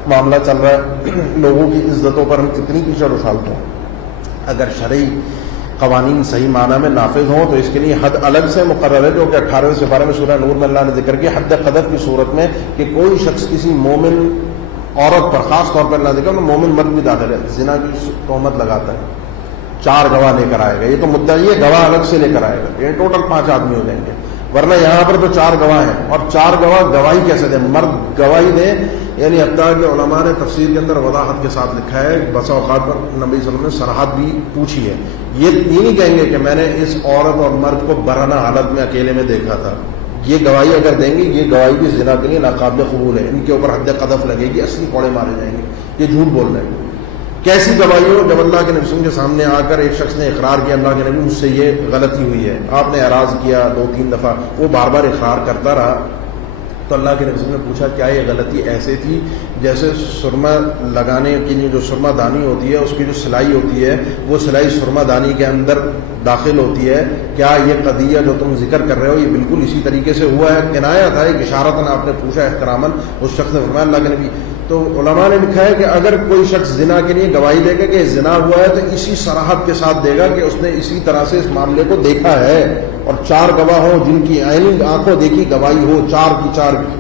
معاملہ چل رہا ہے. لوگوں کی عزتوں پر ہم کتنی کیچڑ اچھالتے ہیں. اگر شرعی قوانین صحیح معنی میں نافذ ہوں تو اس کے لیے حد الگ سے مقرر ہے، جو کہ 18 سپارے میں سورہ نور میں اللہ نے ذکر کیا، حد قذف کی صورت میں کہ کوئی شخص کسی مومن عورت پر، خاص طور پر اللہ ذکر میں مومن مرد بھی داخل ہے، زنا کی تہمت لگاتا ہے، 4 گواہ لے کر آئے گا، یہ تو مدعی ہے، گواہ الگ سے لے کر آئے گا، یہ ٹوٹل 5 آدمی ہو جائیں گے، ورنہ یہاں پر تو 4 گواہ ہیں، اور 4 گواہ گواہی کیسے دیں؟ مرد گواہی دیں، یعنی حتیٰ کہ علماء نے تفسیر کے اندر وضاحت کے ساتھ لکھا ہے، بسا اوقات پر نبی صلی اللہ علیہ وسلم نے صراحت بھی پوچھی ہے، یہ نہیں کہیں گے کہ میں نے اس عورت اور مرد کو برہنہ حالت میں اکیلے میں دیکھا تھا، یہ گواہی اگر دیں گے، یہ گواہی بھی زنا کے لیے ناقابل قبول ہے، ان کے اوپر حد قذف لگے گی، 80 کوڑے مارے جائیں گے، یہ جھوٹ بول رہے ہیں۔ کیسی گواہی ہو؟ جب اللہ کے نبی کے سامنے آ کر ایک شخص نے اقرار کیا، اللہ کے نبی مجھ سے یہ غلطی ہوئی ہے، آپ نے اعراض کیا 2-3 دفعہ، وہ بار بار اقرار کرتا رہا، تو اللہ کے نبی نے پوچھا کیا یہ غلطی ایسے تھی جیسے سرما لگانے کے لیے جو سرما دانی ہوتی ہے اس کی جو سلائی ہوتی ہے وہ سلائی سرما دانی کے اندر داخل ہوتی ہے، کیا یہ قضیہ جو تم ذکر کر رہے ہو یہ بالکل اسی طریقے سے ہوا ہے؟ کنایا تھا، ایک اشارتاً آپ نے پوچھا احتراماً، اس شخص نے فرمایا اللہ کے نبی۔ تو علماء نے لکھا ہے کہ اگر کوئی شخص زنا کے لیے گواہی دے گا کہ زنا ہوا ہے تو اسی صراحت کے ساتھ دے گا کہ اس نے اسی طرح سے اس معاملے کو دیکھا ہے، اور 4 گواہ ہوں جن کی عینی آنکھوں دیکھی گواہی ہو، 4 کی 4 کی،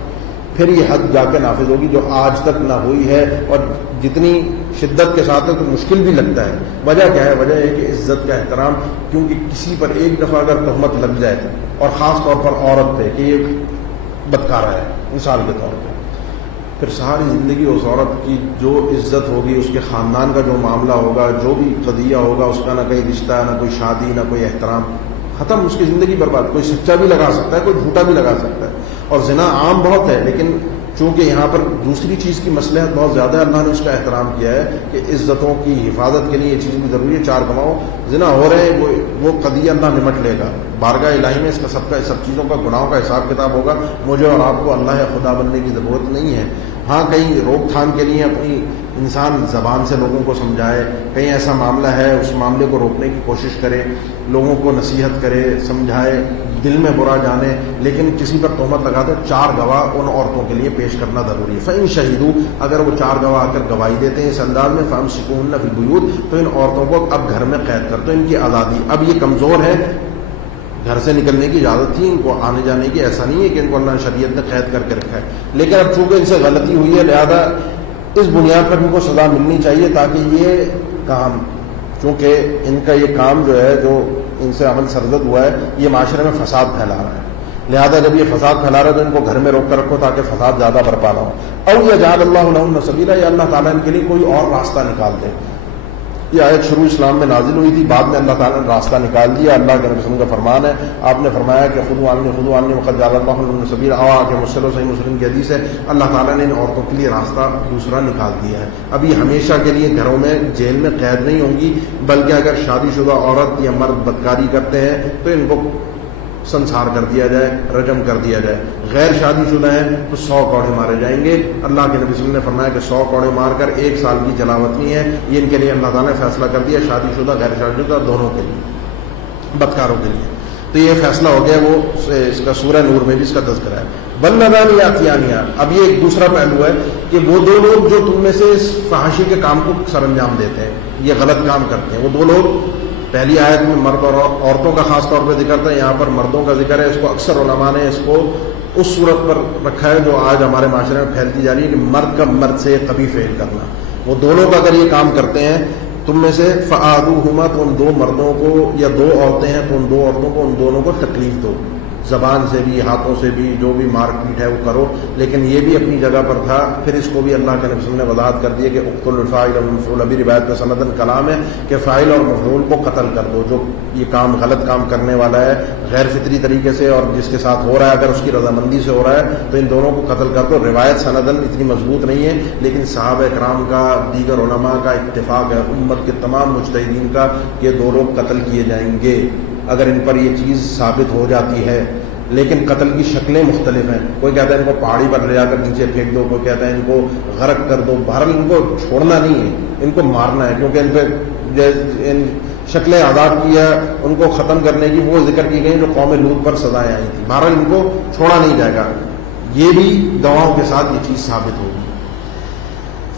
پھر یہ حد جا کے نافذ ہوگی جو آج تک نہ ہوئی ہے، اور جتنی شدت کے ساتھ ہے تو مشکل بھی لگتا ہے۔ وجہ کیا ہے؟ وجہ ہے کہ عزت کا احترام، کیونکہ کسی پر ایک دفعہ اگر تہمت لگ جائے اور خاص طور پر عورت پہ کہ یہ بدکارہ ہے مثال کے طور پہ، پھر ساری زندگی اس عورت کی جو عزت ہوگی، اس کے خاندان کا جو معاملہ ہوگا، جو بھی قضیہ ہوگا، اس کا نہ کوئی رشتہ، نہ کوئی شادی، نہ کوئی احترام، ختم، اس کی زندگی برباد۔ کوئی سچا بھی لگا سکتا ہے، کوئی جھوٹا بھی لگا سکتا ہے، اور زنا عام بہت ہے، لیکن چونکہ یہاں پر دوسری چیز کی مصلحت بہت زیادہ ہے، اللہ نے اس کا احترام کیا ہے کہ عزتوں کی حفاظت کے لیے یہ چیز بھی ضروری ہے۔ 4 گواہوں زنا ہو رہے ہیں، وہ قضیہ اللہ نمٹ لے گا بارگاہ الہی میں، اس کا سب چیزوں کا گناہوں کا حساب کتاب ہوگا۔ مجھے اور آپ کو اللہ خدا بننے کی ضرورت نہیں ہے، ہاں کہیں روک تھام کے لیے اپنی انسان زبان سے لوگوں کو سمجھائے، کہیں ایسا معاملہ ہے اس معاملے کو روکنے کی کوشش کرے، لوگوں کو نصیحت کرے، سمجھائے، دل میں برا جانے، لیکن کسی پر تہمت لگا دے 4 گواہ ان عورتوں کے لیے پیش کرنا ضروری ہے۔ فَإِن شَهِدُوا، اگر وہ 4 گواہ آ کر گواہی دیتے ہیں اس انداز میں، فَأَمْسِكُوهُنَّ فِي الْبُيُوتِ، تو ان عورتوں کو اب گھر میں قید کر دو، ان کی آزادی، اب یہ کمزور ہے، گھر سے نکلنے کی اجازت تھی ان کو، آنے جانے کی ایسا نہیں ہے کہ ان کو اللہ نے شریعت نے قید کر کے رکھا ہے، لیکن اب چونکہ ان سے غلطی ہوئی ہے لہذا اس بنیاد پر ان کو سزا ملنی چاہیے، تاکہ یہ کام، چونکہ ان کا یہ کام جو ہے، جو ان سے عمل سرزد ہوا ہے، یہ معاشرے میں فساد پھیلا رہا ہے، لہذا جب یہ فساد پھیلا رہا ہے تو ان کو گھر میں روک کر رکھو تاکہ فساد زیادہ برپا نہ ہو۔ او یجعل اللہ لہن سبیلا، یا اللہ تعالیٰ ان کے لیے کوئی اور راستہ نکال دے۔ یہ آیت شروع اسلام میں نازل ہوئی تھی، بعد میں اللہ تعالیٰ نے راستہ نکال دیا۔ اللہ کے نبی صلی اللہ علیہ وسلم کا فرمان ہے، آپ نے فرمایا کہ خذوا عنی وقد جعل اللہ لہن سبیلا، آ کے مسلم صحیح مسلم کی حدیث ہے، اللہ تعالیٰ نے ان عورتوں کے لیے راستہ دوسرا نکال دیا ہے۔ اب یہ ہمیشہ کے لیے گھروں میں جیل میں قید نہیں ہوں گی، بلکہ اگر شادی شدہ عورت یا مرد بدکاری کرتے ہیں تو ان کو سنسار کر دیا جائے، رجم کر دیا جائے، غیر شادی شدہ ہیں تو 100 کوڑے مارے جائیں گے۔ اللہ کے نبی صلی اللہ علیہ وسلم نے فرمایا کہ 100 کوڑے مار کر 1 سال کی جلاوطنی ہے، یہ ان کے لیے اللہ تعالیٰ نے فیصلہ کر دیا، شادی شدہ غیر شادی شدہ دونوں کے لیے، بدکاروں کے لیے۔ تو یہ فیصلہ ہو گیا، وہ اس کا سورہ نور میں بھی اس کا تذکرہ ہے۔ بلغانی یاتیانیا، اب یہ ایک دوسرا پہلو ہے کہ وہ 2 لوگ جو تم میں سے اس فحاشی کے کام کو سر انجام دیتے ہیں، یہ غلط کام کرتے ہیں، وہ 2 لوگ، پہلی آیت میں مرد اور عورتوں کا خاص طور پہ ذکر تھا، یہاں پر مردوں کا ذکر ہے۔ اس کو اکثر علماء نے اس کو اس صورت پر رکھا ہے جو آج ہمارے معاشرے میں پھیلتی جا رہی ہے کہ مرد کا مرد سے قبیح فعل کرنا۔ وہ دونوں کا اگر یہ کام کرتے ہیں تم میں سے، فآذوہما، تو ان 2 مردوں کو، یا 2 عورتیں ہیں تو ان 2 عورتوں کو، ان دونوں کو تکلیف دو، زبان سے بھی، ہاتھوں سے بھی، جو بھی مار پیٹ ہے وہ کرو، لیکن یہ بھی اپنی جگہ پر تھا۔ پھر اس کو بھی اللہ کے نبی صلی اللہ علیہ وسلم نے وضاحت کر دی کہ اقتلوا الفاعل والمفعول، ابھی روایت میں سندن کلام ہے کہ فاعل اور مفعول کو قتل کر دو، جو یہ کام غلط کام کرنے والا ہے غیر فطری طریقے سے اور جس کے ساتھ ہو رہا ہے اگر اس کی رضامندی سے ہو رہا ہے تو ان دونوں کو قتل کر دو۔ روایت سندن اتنی مضبوط نہیں ہے، لیکن صحابہ کرام کا، دیگر علماء کا اتفاق ہے، امت کے تمام مجتہدین کا، کہ 2 لوگ قتل کیے جائیں گے اگر ان پر یہ چیز ثابت ہو جاتی ہے، لیکن قتل کی شکلیں مختلف ہیں۔ کوئی کہتا ہے ان کو پہاڑی پر لے جا کر نیچے پھینک دو، کوئی کہتا ہے ان کو غرق کر دو، بہرحال ان کو چھوڑنا نہیں ہے، ان کو مارنا ہے، کیونکہ ان پہ ان شکلیں عذاب کی ہے، ان کو ختم کرنے کی وہ ذکر کی گئی جو قوم لوط پر سزائیں آئی تھیں۔ بہرحال ان کو چھوڑا نہیں جائے گا، یہ بھی گواہوں کے ساتھ یہ چیز ثابت ہوگی۔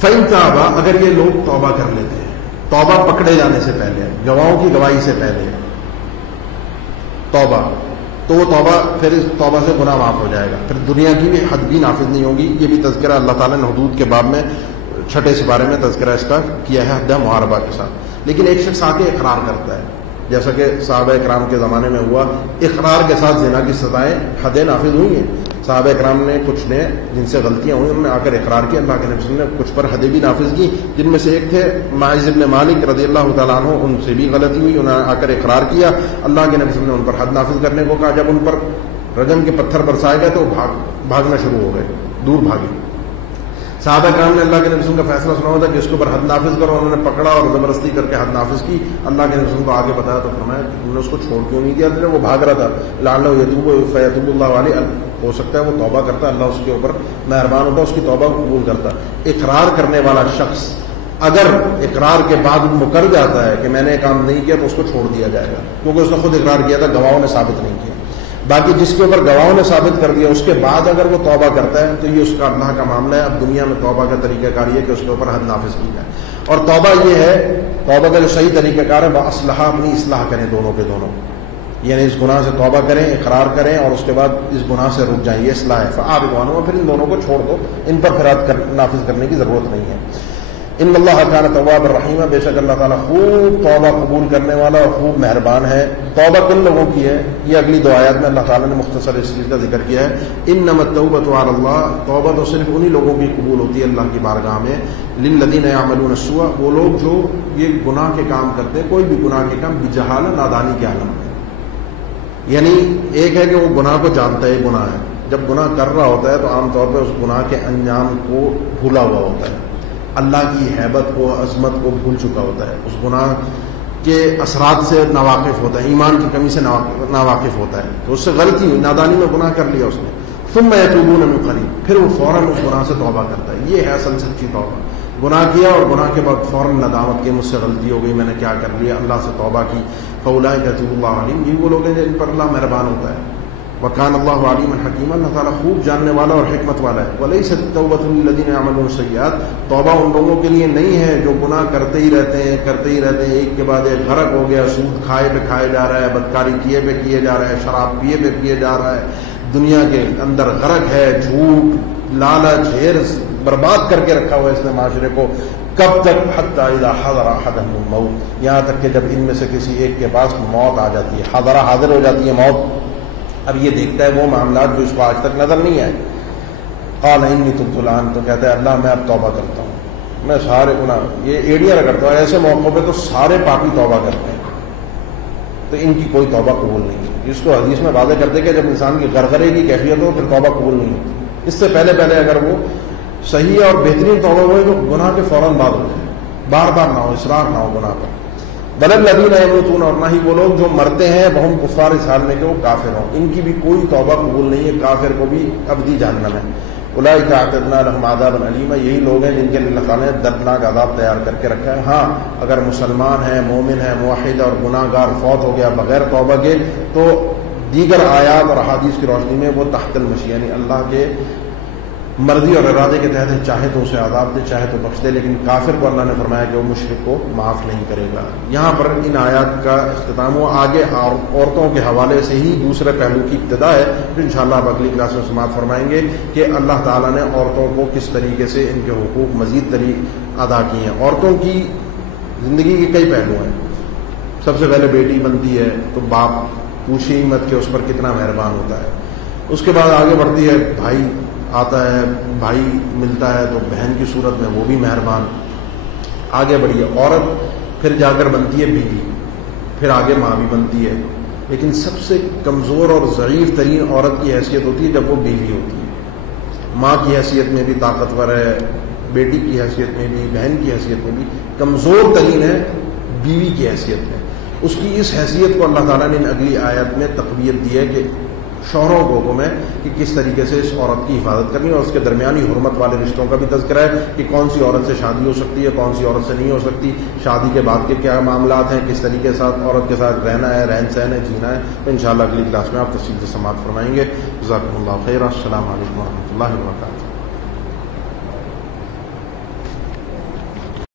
فَإِن تَابَا، اگر یہ لوگ توبہ کر لیتے ہیں، توبہ پکڑے جانے سے پہلے ہے، گواہوں کی گواہی سے پہلے ہے توبہ، تو وہ توبہ پھر اس توبہ سے گناہ معاف ہو جائے گا، پھر دنیا کی بھی حد بھی نافذ نہیں ہوگی۔ یہ بھی تذکرہ اللہ تعالیٰ نے حدود کے باب میں 6 سپارے میں تذکرہ اس کا کیا ہے حد محاربہ کے ساتھ۔ لیکن ایک شخص آ کے اقرار کرتا ہے، جیسا کہ صحابہ کرام کے زمانے میں ہوا، اقرار کے ساتھ زنا کی سزائیں حدیں نافذ ہوئی ہیں۔ صحابہ کرام نے کچھ نے جن سے غلطیاں ہوئی انہوں نے آ کر اقرار کیا، اللہ کے نبی صلی اللہ علیہ وسلم نے کچھ پر حدیں بھی نافذ کی، جن میں سے ایک تھے معاذ بن مالک رضی اللہ تعالیٰ عنہ، ان سے بھی غلطی ہوئی، انہوں نے آ کر اقرار کیا، اللہ کے نبی صلی اللہ علیہ وسلم نے ان پر حد نافذ کرنے کو کہا۔ جب ان پر رجم کے پتھر برسائے گئے تو بھاگنا شروع ہو گئے، دور بھاگے۔ صحابہ کرام نے اللہ کے نبی صلی اللہ علیہ وسلم کا فیصلہ سنا ہوا تھا کہ اس کے اوپر حد نافذ کرو، انہوں نے پکڑا اور زبردستی کر کے حد نافذ کی۔ اللہ کے نبی صلی اللہ علیہ وسلم کو آگے بتایا تو فرمایا کہ تم نے اس کو چھوڑ کیوں نہیں دیا؟ وہ بھاگ رہا تھا، لعلہ یتوب فیتوب اللہ علیہ، ہو سکتا ہے وہ توبہ کرتا، اللہ اس کے اوپر مہربان ہوتا، اس کی توبہ کو قبول کرتا۔ اقرار کرنے والا شخص اگر اقرار کے بعد مکر جاتا ہے کہ میں نے کام نہیں کیا تو اس کو چھوڑ دیا جائے گا، کیونکہ اس نے خود اقرار کیا تھا، گواہوں نے ثابت نہیں کیا۔ باقی جس کے اوپر گواہوں نے ثابت کر دیا اس کے بعد اگر وہ توبہ کرتا ہے تو یہ اس کا اللہ کا معاملہ ہے۔ اب دنیا میں توبہ کا طریقہ کار یہ کہ اس کے اوپر حد نافذ کی جائے، اور توبہ یہ ہے، توبہ کا جو صحیح طریقہ کار ہے وہ اصلاح، اپنی اصلاح کریں دونوں کے دونوں، یعنی اس گناہ سے توبہ کریں، اقرار کریں اور اس کے بعد اس گناہ سے رک جائیں، یہ اصلاح ہے۔ فآبدوا عنہما، پھر ان دونوں کو چھوڑ دو، ان پر پھر حد نافذ کرنے کی ضرورت نہیں ہے۔ ان اللہ کان تواب الرحیم، بے شک اللہ تعالیٰ خوب توبہ قبول کرنے والا اور خوب مہربان ہے۔ توبہ کن لوگوں کی ہے، یہ اگلی 2 آیات میں اللہ تعالیٰ نے مختصر اس چیز کا ذکر کیا ہے۔ انما التوبۃ علی اللہ، توبہ تو صرف انہی لوگوں کی قبول ہوتی ہے اللہ کی بارگاہ میں، للذین یعملون السوء، وہ لوگ جو یہ گناہ کے کام کرتے ہیں، کوئی بھی گناہ کے کام بجہالہ، نادانی کے عالم میں، یعنی ایک ہے کہ وہ گناہ کو جانتا ہے گناہ ہے، جب گناہ کر رہا ہوتا ہے تو عام طور پہ اس گناہ کے انجام کو بھولا ہوا ہوتا ہے، اللہ کی ہیبت کو، عظمت کو بھول چکا ہوتا ہے، اس گناہ کے اثرات سے ناواقف ہوتا ہے، ایمان کی کمی سے ناواقف ہوتا ہے، تو اس سے غلطی ہوئی، نادانی میں گناہ کر لیا اس نے، ثم یتوبون من قریب، پھر وہ فوراً اس گناہ سے توبہ کرتا ہے۔ یہ ہے اصل سچی توبہ، گناہ کیا اور گناہ کے بعد فوراً ندامت کی، مجھ سے غلطی ہو گئی، میں نے کیا کر لیا، اللہ سے توبہ کی۔ فاولئک یتوب اللہ علیہم، یہ وہ لوگ ہیں جن پر اللہ مہربان ہوتا ہے۔ وکان اللہ علیما حکیما، اللہ تعالیٰ خوب جاننے والا اور حکمت والا ہے۔ ولیست التوبۃ للذین یعملون السیئات، توبہ ان لوگوں کے لیے نہیں ہے جو گناہ کرتے ہی رہتے ہیں، ایک کے بعد ایک، غرق ہو گیا، سود کھائے پہ کھائے جا رہا ہے، بدکاری کیے پہ کیے جا رہا ہے، شراب پیے پہ پیے جا رہا ہے، دنیا کے اندر غرق ہے، جھوٹ، لالچ، ہرس برباد کر کے رکھا ہوا ہے اس نے معاشرے کو۔ کب تک؟ حتی اذا حضر احدهم الموت، یہاں تک کہ جب ان میں سے کسی ایک کے پاس موت آ جاتی ہے، حاضر ہو جاتی ہے موت، اب یہ دیکھتا ہے وہ معاملات جو اس کو آج تک نظر نہیں آئے۔ قال انی تبت الآن، تو کہتا ہے اللہ میں اب توبہ کرتا ہوں، میں سارے گناہ، یہ ایڑیاں رگڑتا ہوں، ایسے موقعوں پہ تو سارے پاپی توبہ کرتے ہیں، تو ان کی کوئی توبہ قبول نہیں ہے۔ اس کو حدیث میں واضح کرتے کہ جب انسان کی غرغرے کی کیفیت ہو پھر توبہ قبول نہیں ہوتی، اس سے پہلے اگر وہ صحیح اور بہترین توبہ ہوئے تو گناہ کے فوراً بعد ہو جائے، بار بار نہ ہو، اصرار نہ ہو گناہ پر۔ بل الذین یموتون، اور نہ ہی وہ لوگ جو مرتے ہیں، وہم کفار، اس حال میں کہ وہ کافر ہوں، ان کی بھی کوئی توبہ قبول نہیں ہے، کافر کو بھی ابدی جہنم ہے۔ اولئک اعتدنا لهم عذابا الیما، یہی لوگ ہیں جن کے لیے اللہ تعالیٰ نے دردناک عذاب تیار کر کے رکھا ہے۔ ہاں اگر مسلمان ہے، مومن ہے، موحد اور گناہ گار فوت ہو گیا بغیر توبہ کے تو دیگر آیات اور احادیث کی روشنی میں وہ تحت المشیہ، یعنی اللہ کے مرضی اور ارادے کے تحت چاہے تو اسے عذاب دے، چاہے تو بخش دے، لیکن کافر کو اللہ نے فرمایا کہ وہ مشرک کو معاف نہیں کرے گا۔ یہاں پر ان آیات کا اختتام ہوا، آگے عورتوں کے حوالے سے ہی دوسرے پہلو کی ابتدا ہے، پھر انشاءاللہ آپ اگلی کلاس میں سماعت فرمائیں گے کہ اللہ تعالیٰ نے عورتوں کو کس طریقے سے ان کے حقوق مزید ادا کیے ہیں۔ عورتوں کی زندگی کے کئی پہلو ہیں، سب سے پہلے بیٹی بنتی ہے تو باپ پوچھے ہی مت کہ اس پر کتنا مہربان ہوتا ہے، اس کے بعد آگے بڑھتی ہے، بھائی آتا ہے، بھائی ملتا ہے تو بہن کی صورت میں وہ بھی مہربان، آگے بڑھی ہے عورت، پھر جا کر بنتی ہے بیوی، پھر آگے ماں بھی بنتی ہے، لیکن سب سے کمزور اور ضعیف ترین عورت کی حیثیت ہوتی ہے جب وہ بیوی ہوتی ہے۔ ماں کی حیثیت میں بھی طاقتور ہے، بیٹی کی حیثیت میں بھی، بہن کی حیثیت میں بھی کمزور ترین ہے بیوی کی حیثیت میں۔ اس کی اس حیثیت کو اللہ تعالیٰ نے اگلی آیت میں تقویت دی ہے کہ شوہروں کو حکم ہے کہ کس طریقے سے اس عورت کی حفاظت کرنی ہے، اور اس کے درمیانی حرمت والے رشتوں کا بھی تذکرہ ہے کہ کون سی عورت سے شادی ہو سکتی ہے، کون سی عورت سے نہیں ہو سکتی، شادی کے بعد کے کیا معاملات ہیں، کس طریقے سے عورت کے ساتھ رہنا ہے، رہن سہن ہے، جینا ہے۔ تو انشاءاللہ اگلی کلاس میں آپ تفصیل سے سماعت فرمائیں گے۔ جزاکم اللہ خیر، السلام علیکم ورحمۃ اللہ وبرکاتہ۔